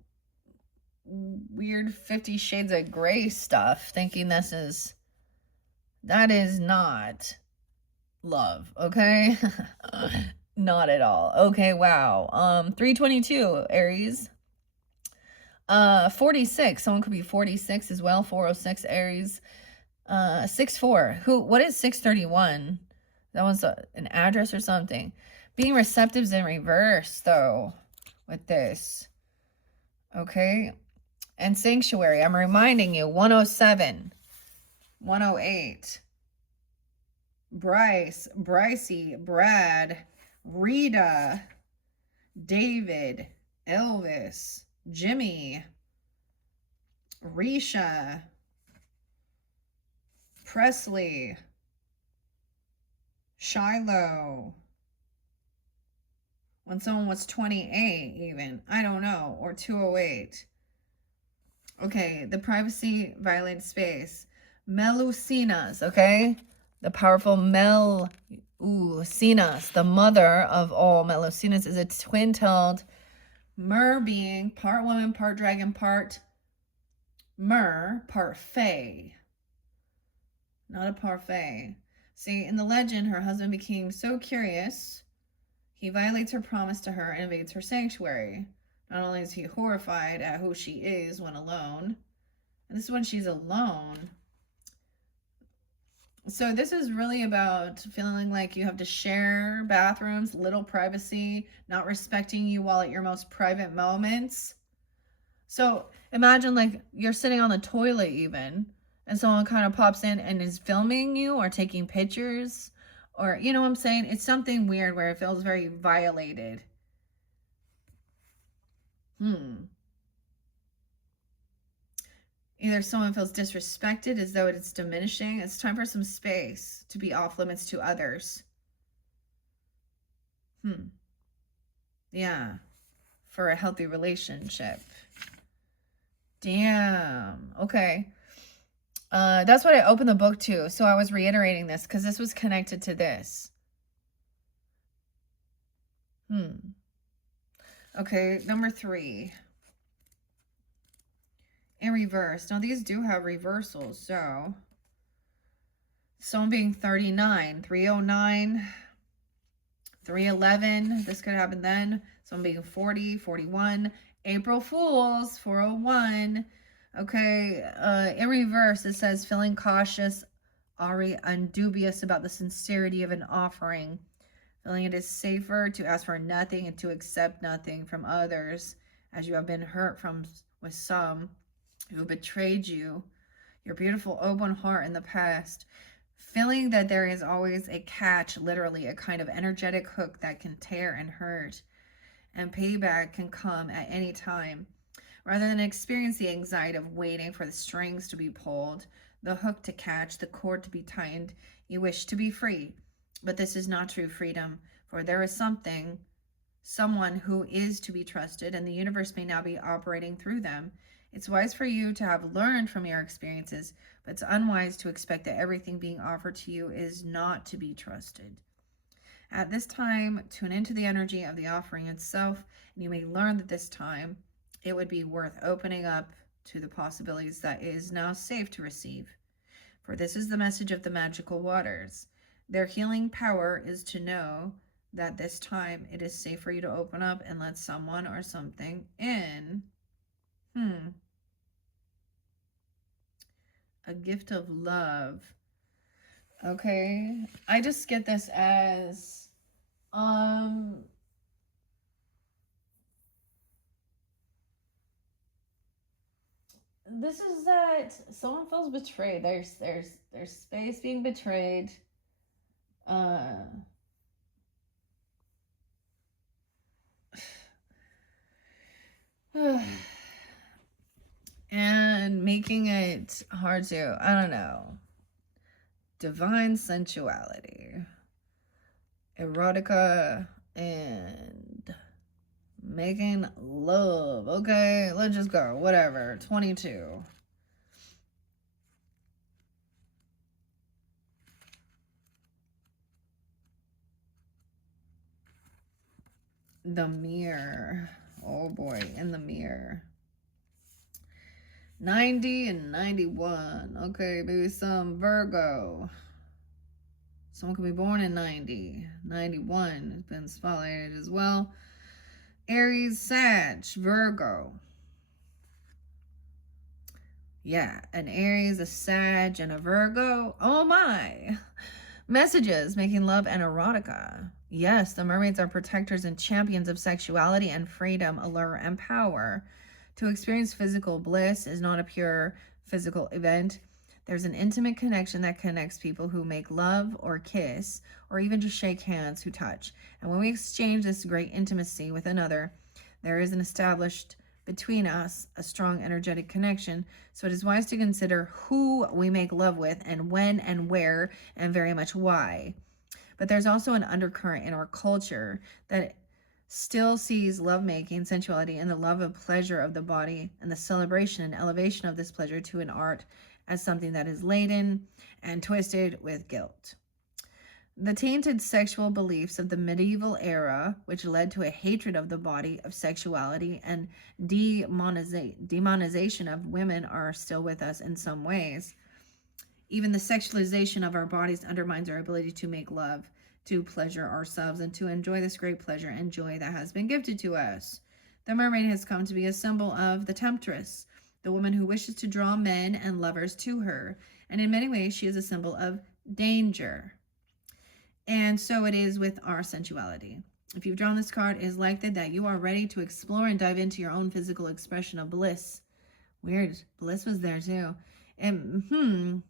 weird 50 Shades of Grey stuff, thinking that is not love, okay? Not at all. Okay, wow. 322, Aries. 46. Someone could be 46 as well. 406, Aries. 64. What is 631? That was an address or something. Being receptive is in reverse, though, with this. Okay. And sanctuary. I'm reminding you, 107. 108. Bryce, Brycey, Brad, Rita, David, Elvis, Jimmy, Risha, Presley, Shiloh. When someone was 28 even, I don't know, or 208. Okay, the privacy violated space. Melusinas, okay? The powerful Melusinas, the mother of all Melusinas, is a twin-tailed mer being, part woman, part dragon, part mer, part fae. Not a parfait. See, in the legend, her husband became so curious, he violates her promise to her and invades her sanctuary. Not only is he horrified at who she is when alone, and this is when she's alone. So this is really about feeling like you have to share bathrooms, little privacy, not respecting you while at your most private moments. So imagine like you're sitting on the toilet even, and someone kind of pops in and is filming you or taking pictures, or you know what I'm saying? It's something weird where it feels very violated. Either someone feels disrespected as though it's diminishing. It's time for some space to be off limits to others. Yeah. For a healthy relationship. Damn. Okay. That's what I opened the book to. So I was reiterating this because this was connected to this. Okay, number 3. In reverse. Now these do have reversals, so someone being 39, 309, 311. This could happen then. Someone being 40, 41. April Fools, 401. Okay, in reverse, it says feeling cautious, Aries, and dubious about the sincerity of an offering. Feeling it is safer to ask for nothing and to accept nothing from others, as you have been hurt from with some who betrayed you, your beautiful open heart in the past. Feeling that there is always a catch, literally a kind of energetic hook that can tear and hurt, and payback can come at any time. Rather than experience the anxiety of waiting for the strings to be pulled, the hook to catch, the cord to be tightened, you wish to be free. But this is not true freedom, for there is someone who is to be trusted, and the universe may now be operating through them. It's wise for you to have learned from your experiences, but it's unwise to expect that everything being offered to you is not to be trusted. At this time, tune into the energy of the offering itself, and you may learn that this time it would be worth opening up to the possibilities that it is now safe to receive. For this is the message of the magical waters. Their healing power is to know that this time it is safe for you to open up and let someone or something in. A gift of love. Okay, I just get this as this is that someone feels betrayed. There's space being betrayed. And making it hard to, I don't know, divine sensuality, erotica, and making love. Okay, let's just go. Whatever. 22. The mirror. Oh boy, in the mirror. 90 and 91. Okay, maybe some Virgo. Someone could be born in 90. 91 has been spotlighted as well. Aries, Sag, Virgo. Yeah, an Aries, a Sag, and a Virgo. Oh my. Messages, making love and erotica. Yes, the mermaids are protectors and champions of sexuality and freedom, allure, and power. To experience physical bliss is not a pure physical event. There's an intimate connection that connects people who make love or kiss or even just shake hands, who touch. And when we exchange this great intimacy with another, there is an established between us a strong energetic connection. So it is wise to consider who we make love with and when and where and very much why. But there's also an undercurrent in our culture that still sees lovemaking, sensuality, and the love of pleasure of the body and the celebration and elevation of this pleasure to an art as something that is laden and twisted with guilt. The tainted sexual beliefs of the medieval era, which led to a hatred of the body, of sexuality, and demonization of women, are still with us in some ways. Even the sexualization of our bodies undermines our ability to make love, to pleasure ourselves, and to enjoy this great pleasure and joy that has been gifted to us. The mermaid has come to be a symbol of the temptress, the woman who wishes to draw men and lovers to her. And in many ways, she is a symbol of danger. And so it is with our sensuality. If you've drawn this card, it is likely that you are ready to explore and dive into your own physical expression of bliss. Weird. Bliss was there too. And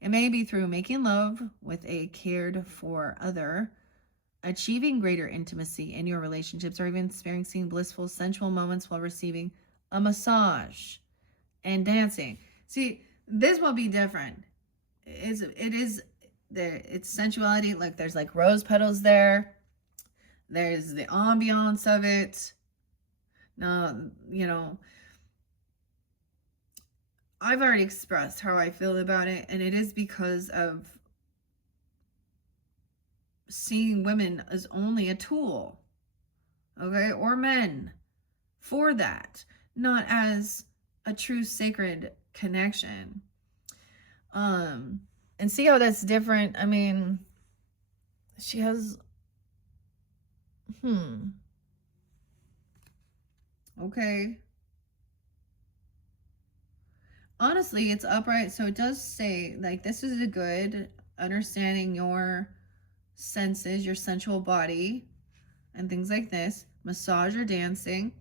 it may be through making love with a cared for other, achieving greater intimacy in your relationships, or even experiencing blissful sensual moments while receiving a massage and dancing. See, this will be different. It's sensuality, like there's like rose petals there. There's the ambiance of it. Now, I've already expressed how I feel about it, and it is because of seeing women as only a tool, okay, or men for that, not as a true sacred connection. And see how that's different. I mean, she has okay. Honestly, it's upright, so it does say, like, this is a good understanding your senses, your sensual body, and things like this. Massage or dancing.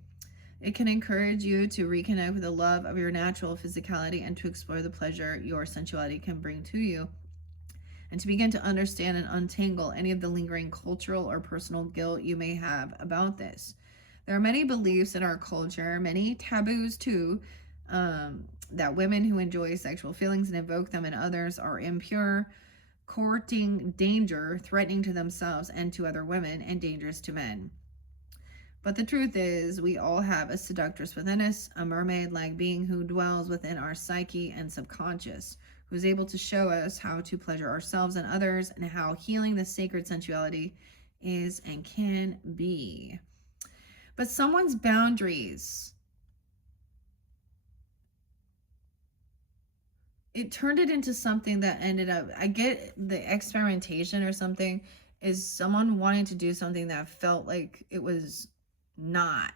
It can encourage you to reconnect with the love of your natural physicality and to explore the pleasure your sensuality can bring to you, and to begin to understand and untangle any of the lingering cultural or personal guilt you may have about this. There are many beliefs in our culture, many taboos too, that women who enjoy sexual feelings and evoke them in others are impure, courting danger, threatening to themselves and to other women, and dangerous to men. But the truth is, we all have a seductress within us, a mermaid-like being who dwells within our psyche and subconscious, who is able to show us how to pleasure ourselves and others, and how healing the sacred sensuality is and can be. But someone's boundaries, it turned it into something that ended up, I get the experimentation or something, is someone wanting to do something that felt like it was not.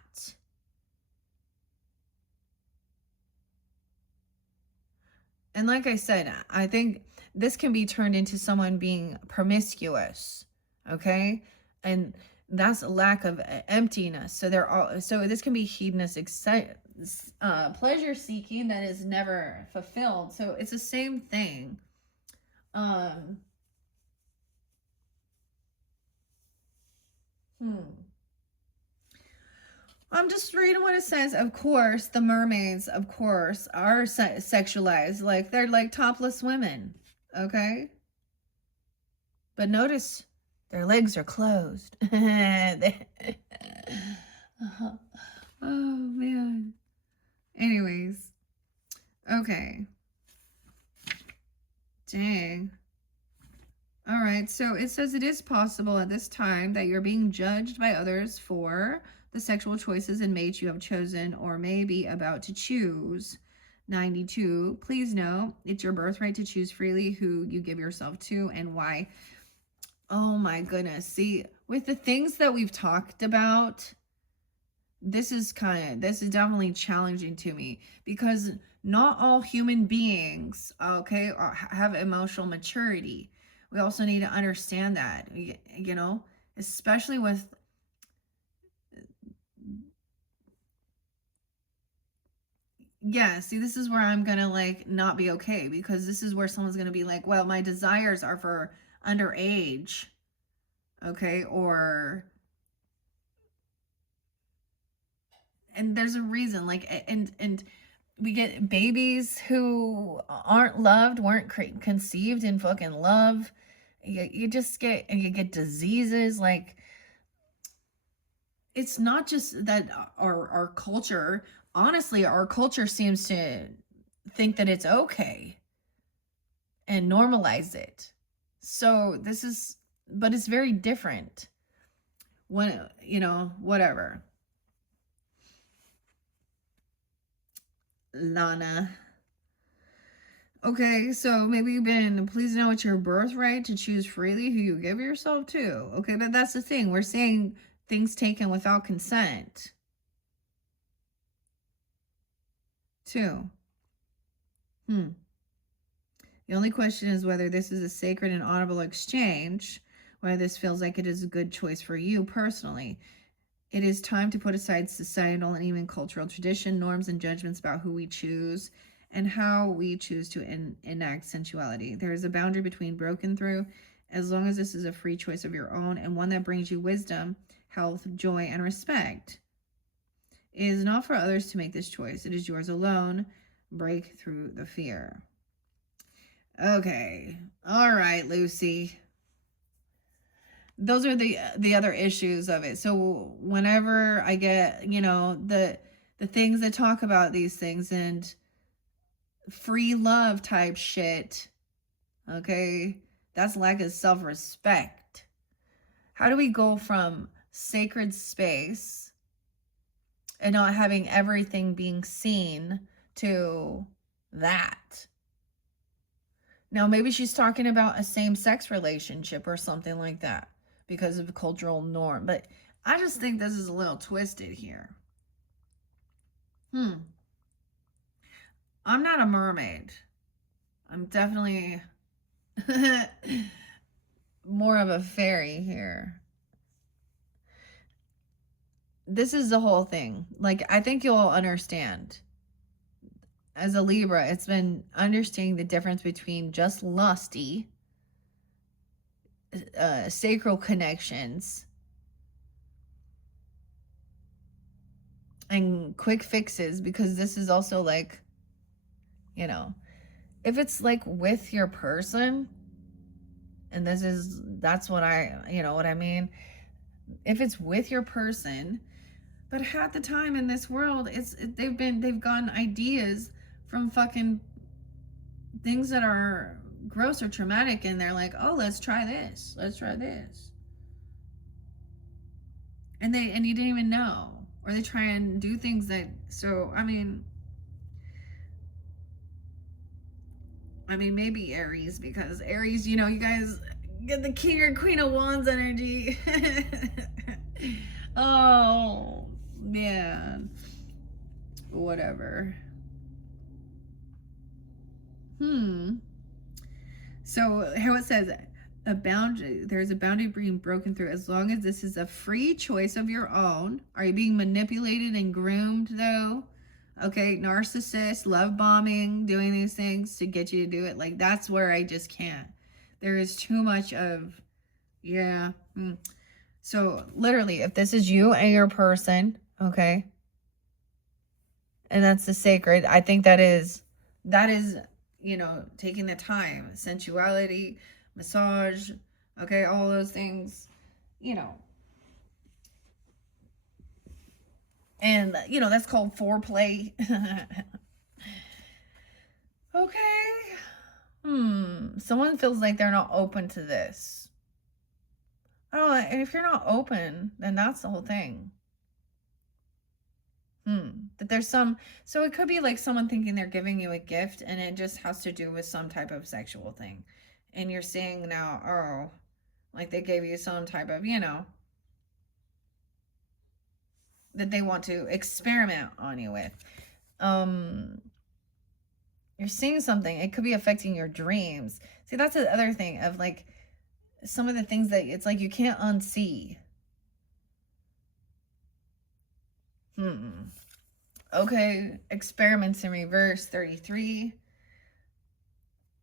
And like I said, I think this can be turned into someone being promiscuous, okay? And that's a lack of emptiness. So this can be hedonistic, pleasure seeking that is never fulfilled. So it's the same thing. I'm just reading what it says. Of course, the mermaids, of course, are sexualized. Like, they're like topless women, okay? But notice their legs are closed. Oh, man. Anyways. Okay. Dang. All right. So it says it is possible at this time that you're being judged by others for the sexual choices and mates you have chosen or may be about to choose. 92. Please know it's your birthright to choose freely who you give yourself to and why. Oh my goodness. See, with the things that we've talked about, this is definitely challenging to me, because not all human beings, okay, have emotional maturity. We also need to understand that, especially with, yeah, see, this is where I'm gonna like not be okay, because this is where someone's gonna be like, well, my desires are for underage, okay, and there's a reason, like, and we get babies who aren't loved, weren't conceived in fucking love. You get diseases. Like, it's not just that our culture, honestly, our culture seems to think that it's okay and normalize it. So but it's very different when, whatever. Lana. Okay, so maybe you've been please know it's your birthright to choose freely who you give yourself to. Okay, but that's the thing. We're saying things taken without consent, too. Hmm. The only question is whether this is a sacred and honorable exchange, whether this feels like it is a good choice for you personally. It is time to put aside societal and even cultural tradition, norms, and judgments about who we choose and how we choose to enact sensuality. There is a boundary between broken through, as long as this is a free choice of your own and one that brings you wisdom, health, joy, and respect. It is not for others to make this choice, it is yours alone. Break through the fear. Okay. All right, Lucy. Those are the other issues of it. So whenever I get, the things that talk about these things and free love type shit, okay? That's lack of self-respect. How do we go from sacred space and not having everything being seen to that? Now, maybe she's talking about a same-sex relationship or something like that because of a cultural norm. But I just think this is a little twisted here. I'm not a mermaid. I'm definitely more of a fairy here. This is the whole thing. Like, I think you'll understand. As a Libra, it's been understanding the difference between just lusty, sacral connections, and quick fixes, because this is also like, if it's like with your person, and that's what what I mean. If it's with your person, but half the time in this world, they've gotten ideas from fucking things that are gross or traumatic, and they're like, oh, let's try this, and you didn't even know, or they try and do things that. So I mean maybe Aries, because Aries, you guys get the king or queen of wands energy. Oh man, whatever. So how it says, there's a boundary being broken through, as long as this is a free choice of your own. Are you being manipulated and groomed, though? Okay, narcissist, love bombing, doing these things to get you to do it. Like, that's where I just can't. There is too much of, yeah. So literally, if this is you and your person, okay, and that's the sacred, I think that is taking the time, sensuality, massage, okay, all those things, and that's called foreplay. Okay. Someone feels like they're not open to this. Oh, and if you're not open, then that's the whole thing. That there's so it could be like someone thinking they're giving you a gift, and it just has to do with some type of sexual thing. And you're seeing now, oh, like they gave you some type of, that they want to experiment on you with. You're seeing something. It could be affecting your dreams. See, that's the other thing of like some of the things that it's like you can't unsee. Okay, experiments in reverse, 33.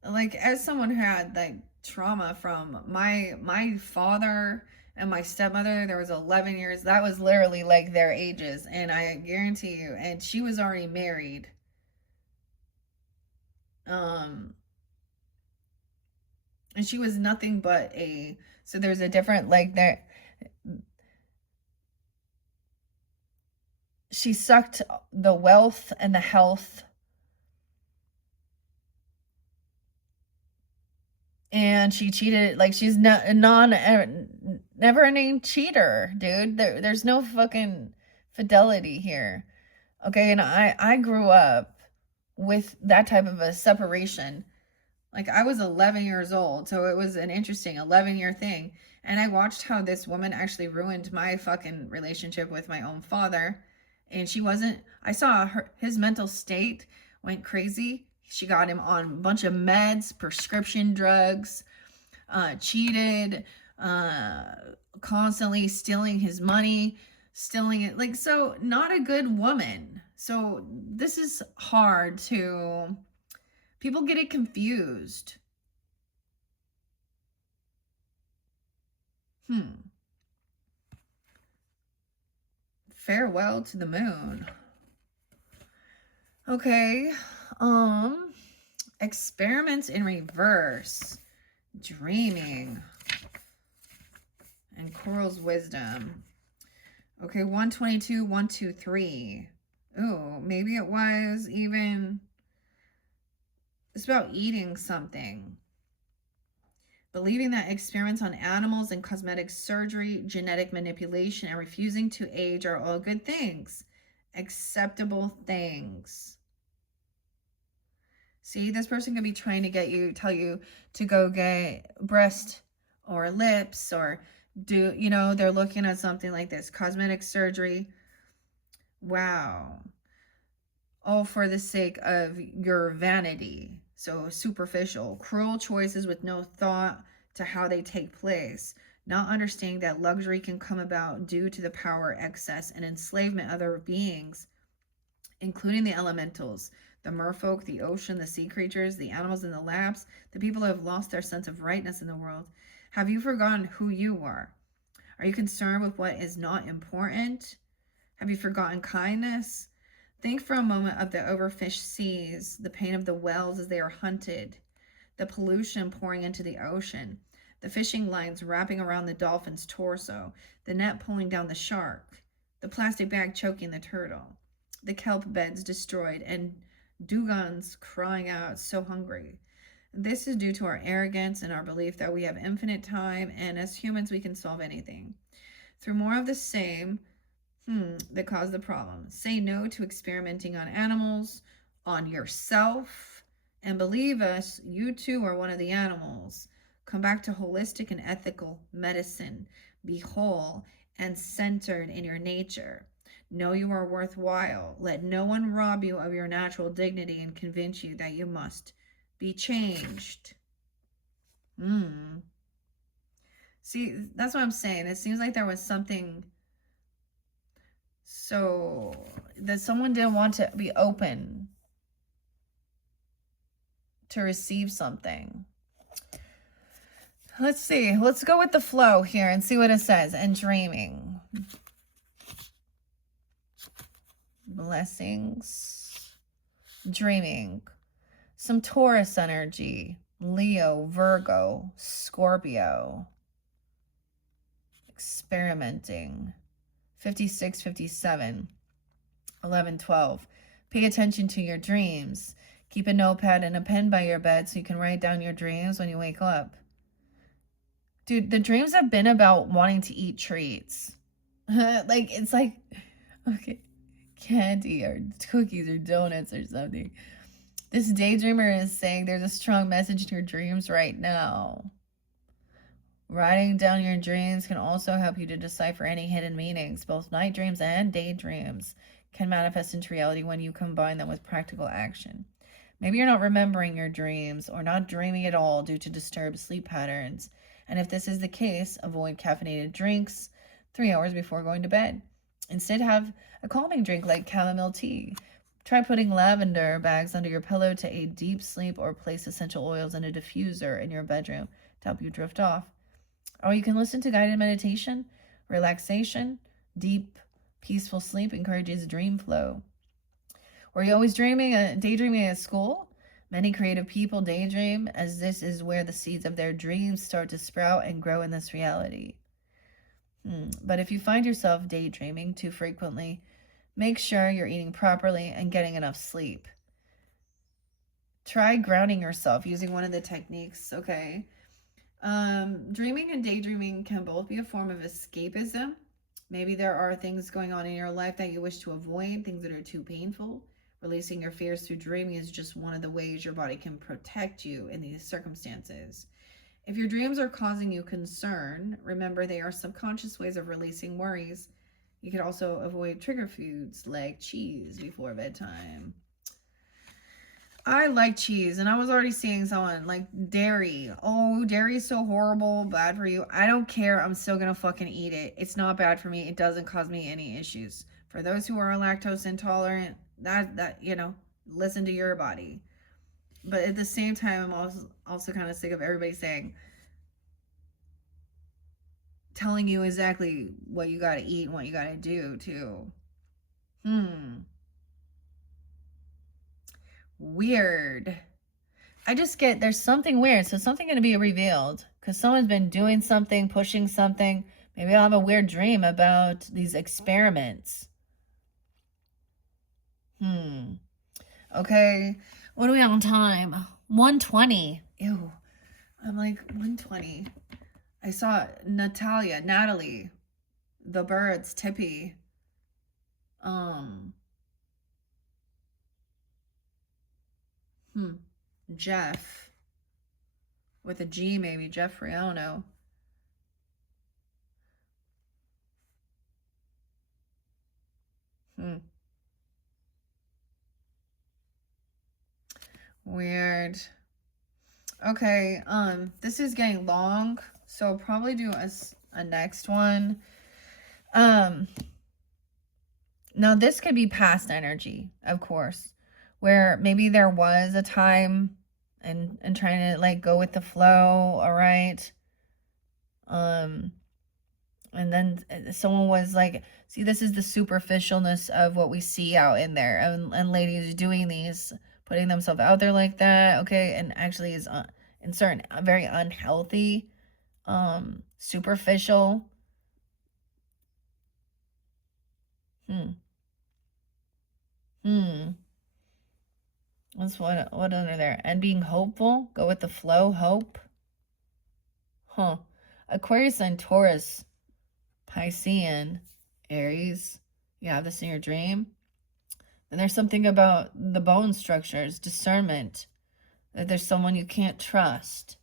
Like, as someone who had like trauma from my father and my stepmother, there was 11 years. That was literally like their ages, and I guarantee you, and she was already married. And she was nothing but so there's a different, like, there, she sucked the wealth and the health, and she cheated. Like, she's never a named cheater, dude. There's no fucking fidelity here. Okay, and I grew up with that type of a separation. Like, I was 11 years old, so it was an interesting 11-year thing. And I watched how this woman actually ruined my fucking relationship with my own father. And she wasn't, I saw his mental state went crazy. She got him on a bunch of meds, prescription drugs, cheated, constantly stealing his money, stealing it. Like, so not a good woman. So this is hard to, people get it confused. Farewell to the moon. Okay. Experiments in reverse. Dreaming. And Coral's wisdom. Okay, 122, 123. Ooh, maybe it was even, it's about eating something. Believing that experiments on animals and cosmetic surgery, genetic manipulation, and refusing to age are all good things. Acceptable things. See, this person could be trying to tell you to go get breast or lips or do, they're looking at something like this. Cosmetic surgery. Wow. All for the sake of your vanity. So superficial. Cruel choices with no thought to how they take place. Not understanding that luxury can come about due to the power, excess, and enslavement of other beings, including the elementals, the merfolk, the ocean, the sea creatures, the animals in the labs, the people who have lost their sense of rightness in the world. Have you forgotten who you are? Are you concerned with what is not important? Have you forgotten kindness? Think for a moment of the overfished seas, the pain of the whales as they are hunted, the pollution pouring into the ocean, the fishing lines wrapping around the dolphin's torso, the net pulling down the shark, the plastic bag choking the turtle, the kelp beds destroyed, and dugongs crying out so hungry. This is due to our arrogance and our belief that we have infinite time, and as humans we can solve anything. Through more of the same, that cause the problem. Say no to experimenting on animals, on yourself, and believe us, you too are one of the animals. Come back to holistic and ethical medicine. Be whole and centered in your nature. Know you are worthwhile. Let no one rob you of your natural dignity and convince you that you must be changed. See, that's what I'm saying. It seems like there was something so that someone didn't want to be open to receive something. Let's see. Let's go with the flow here and see what it says. And dreaming. Blessings. Dreaming. Some Taurus energy. Leo, Virgo, Scorpio. Experimenting. 56, 57, 11, 12. Pay attention to your dreams. Keep a notepad and a pen by your bed so you can write down your dreams when you wake up. Dude, the dreams have been about wanting to eat treats. It's like, okay, candy or cookies or donuts or something. This daydreamer is saying there's a strong message to your dreams right now. Writing down your dreams can also help you to decipher any hidden meanings. Both night dreams and daydreams can manifest into reality when you combine them with practical action. Maybe you're not remembering your dreams or not dreaming at all due to disturbed sleep patterns. And if this is the case, avoid caffeinated drinks 3 hours before going to bed. Instead, have a calming drink like chamomile tea. Try putting lavender bags under your pillow to aid deep sleep, or place essential oils in a diffuser in your bedroom to help you drift off. Or you can listen to guided meditation. Relaxation, deep, peaceful sleep encourages dream flow. Were you always daydreaming at school? Many creative people daydream, as this is where the seeds of their dreams start to sprout and grow in this reality. But if you find yourself daydreaming too frequently, make sure you're eating properly and getting enough sleep. Try grounding yourself using one of the techniques, okay? Dreaming and daydreaming can both be a form of escapism. Maybe there are things going on in your life that you wish to avoid, things that are too painful, Releasing your fears through dreaming is just one of the ways your body can protect you in these circumstances. If your dreams are causing you concern, remember they are subconscious ways of releasing worries. You could also avoid trigger foods like cheese before bedtime. I like cheese, and I was already seeing someone like dairy. Oh, dairy is so horrible, bad for you. I don't care. I'm still gonna fucking eat it. It's not bad for me. It doesn't cause me any issues. For those who are lactose intolerant, that listen to your body. But at the same time, I'm also kind of sick of everybody telling you exactly what you gotta eat and what you gotta do too. Weird. I just get there's something weird. So something going to be revealed because someone's been doing something, pushing something. Maybe I'll have a weird dream about these experiments. Okay. What are we on time? 1:20. Ew. I'm like 1:20. I saw Natalie, the birds, Tippy. Jeff. With a G, maybe. Jeffrey, I don't know. Weird. Okay, this is getting long, so I'll probably do a next one. Now this could be past energy, of course, where maybe there was a time and trying to like go with the flow, all right? And then someone was like, see, this is the superficialness of what we see out in there, and ladies doing these, putting themselves out there like that, okay, and actually is in certain very unhealthy, superficial. What's what under there? And being hopeful, go with the flow, hope. Aquarius and Taurus, Piscean, Aries. You have this in your dream. And there's something about the bone structures, discernment, that there's someone you can't trust.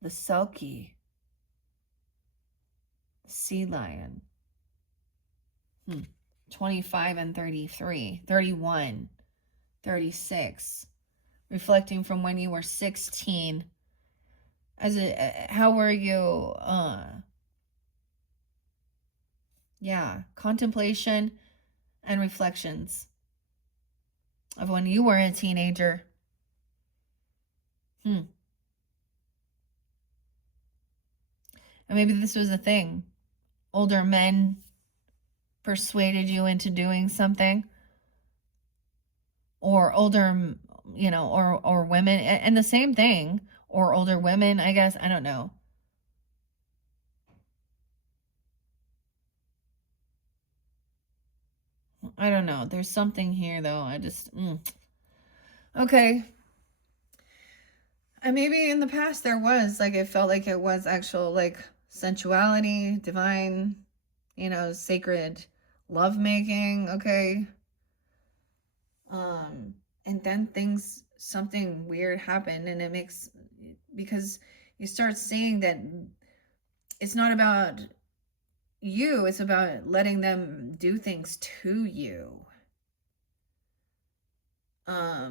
The Selkie, Sea Lion. 25 and 33, 31, 36. Reflecting from when you were 16. How were you? Contemplation and reflections of when you were a teenager. And maybe this was a thing. Older men persuaded you into doing something, or older, or women, and the same thing, or older women, I guess. I don't know. I don't know. There's something here, though. I just, Okay. And maybe in the past there was, like, it felt like it was actual, like, sensuality, divine, sacred lovemaking, okay? And then something weird happened, and it makes, because you start seeing that it's not about you, it's about letting them do things to you. I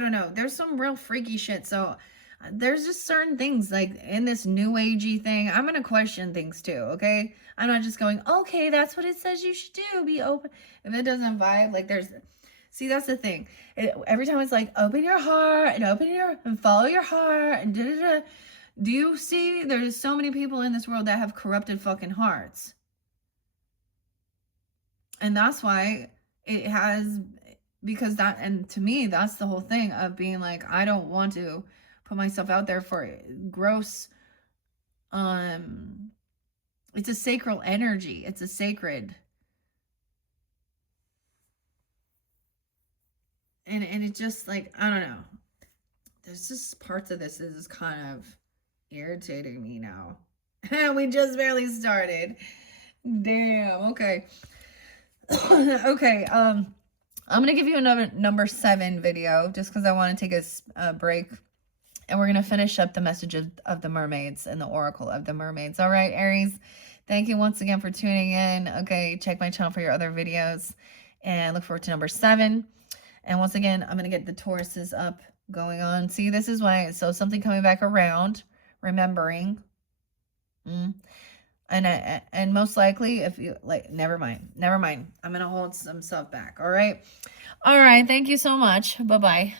don't know. There's some real freaky shit. So there's just certain things like in this new agey thing. I'm going to question things too. Okay. I'm not just going, okay, that's what it says you should do. Be open. If it doesn't vibe, like see, that's the thing. Every time it's like, open your heart and follow your heart and da-da-da. Do you see there's so many people in this world that have corrupted fucking hearts? And that's why it has, because that, and to me, that's the whole thing of being like, I don't want to put myself out there for gross, it's a sacral energy. It's a sacred, and it just like, I don't know. There's just parts of this is kind of irritating me now. We just barely started. Damn. Okay. Okay. I'm gonna give you another number 7 video just because I want to take a break, and we're gonna finish up the message of the mermaids and the oracle of the mermaids. All right, Aries. Thank you once again for tuning in. Okay, check my channel for your other videos, and look forward to number 7. And once again, I'm gonna get the Tauruses up going on. See, this is why. So something coming back around, remembering. And most likely, if you like, never mind. I'm gonna hold some stuff back. All right. Thank you so much. Bye bye.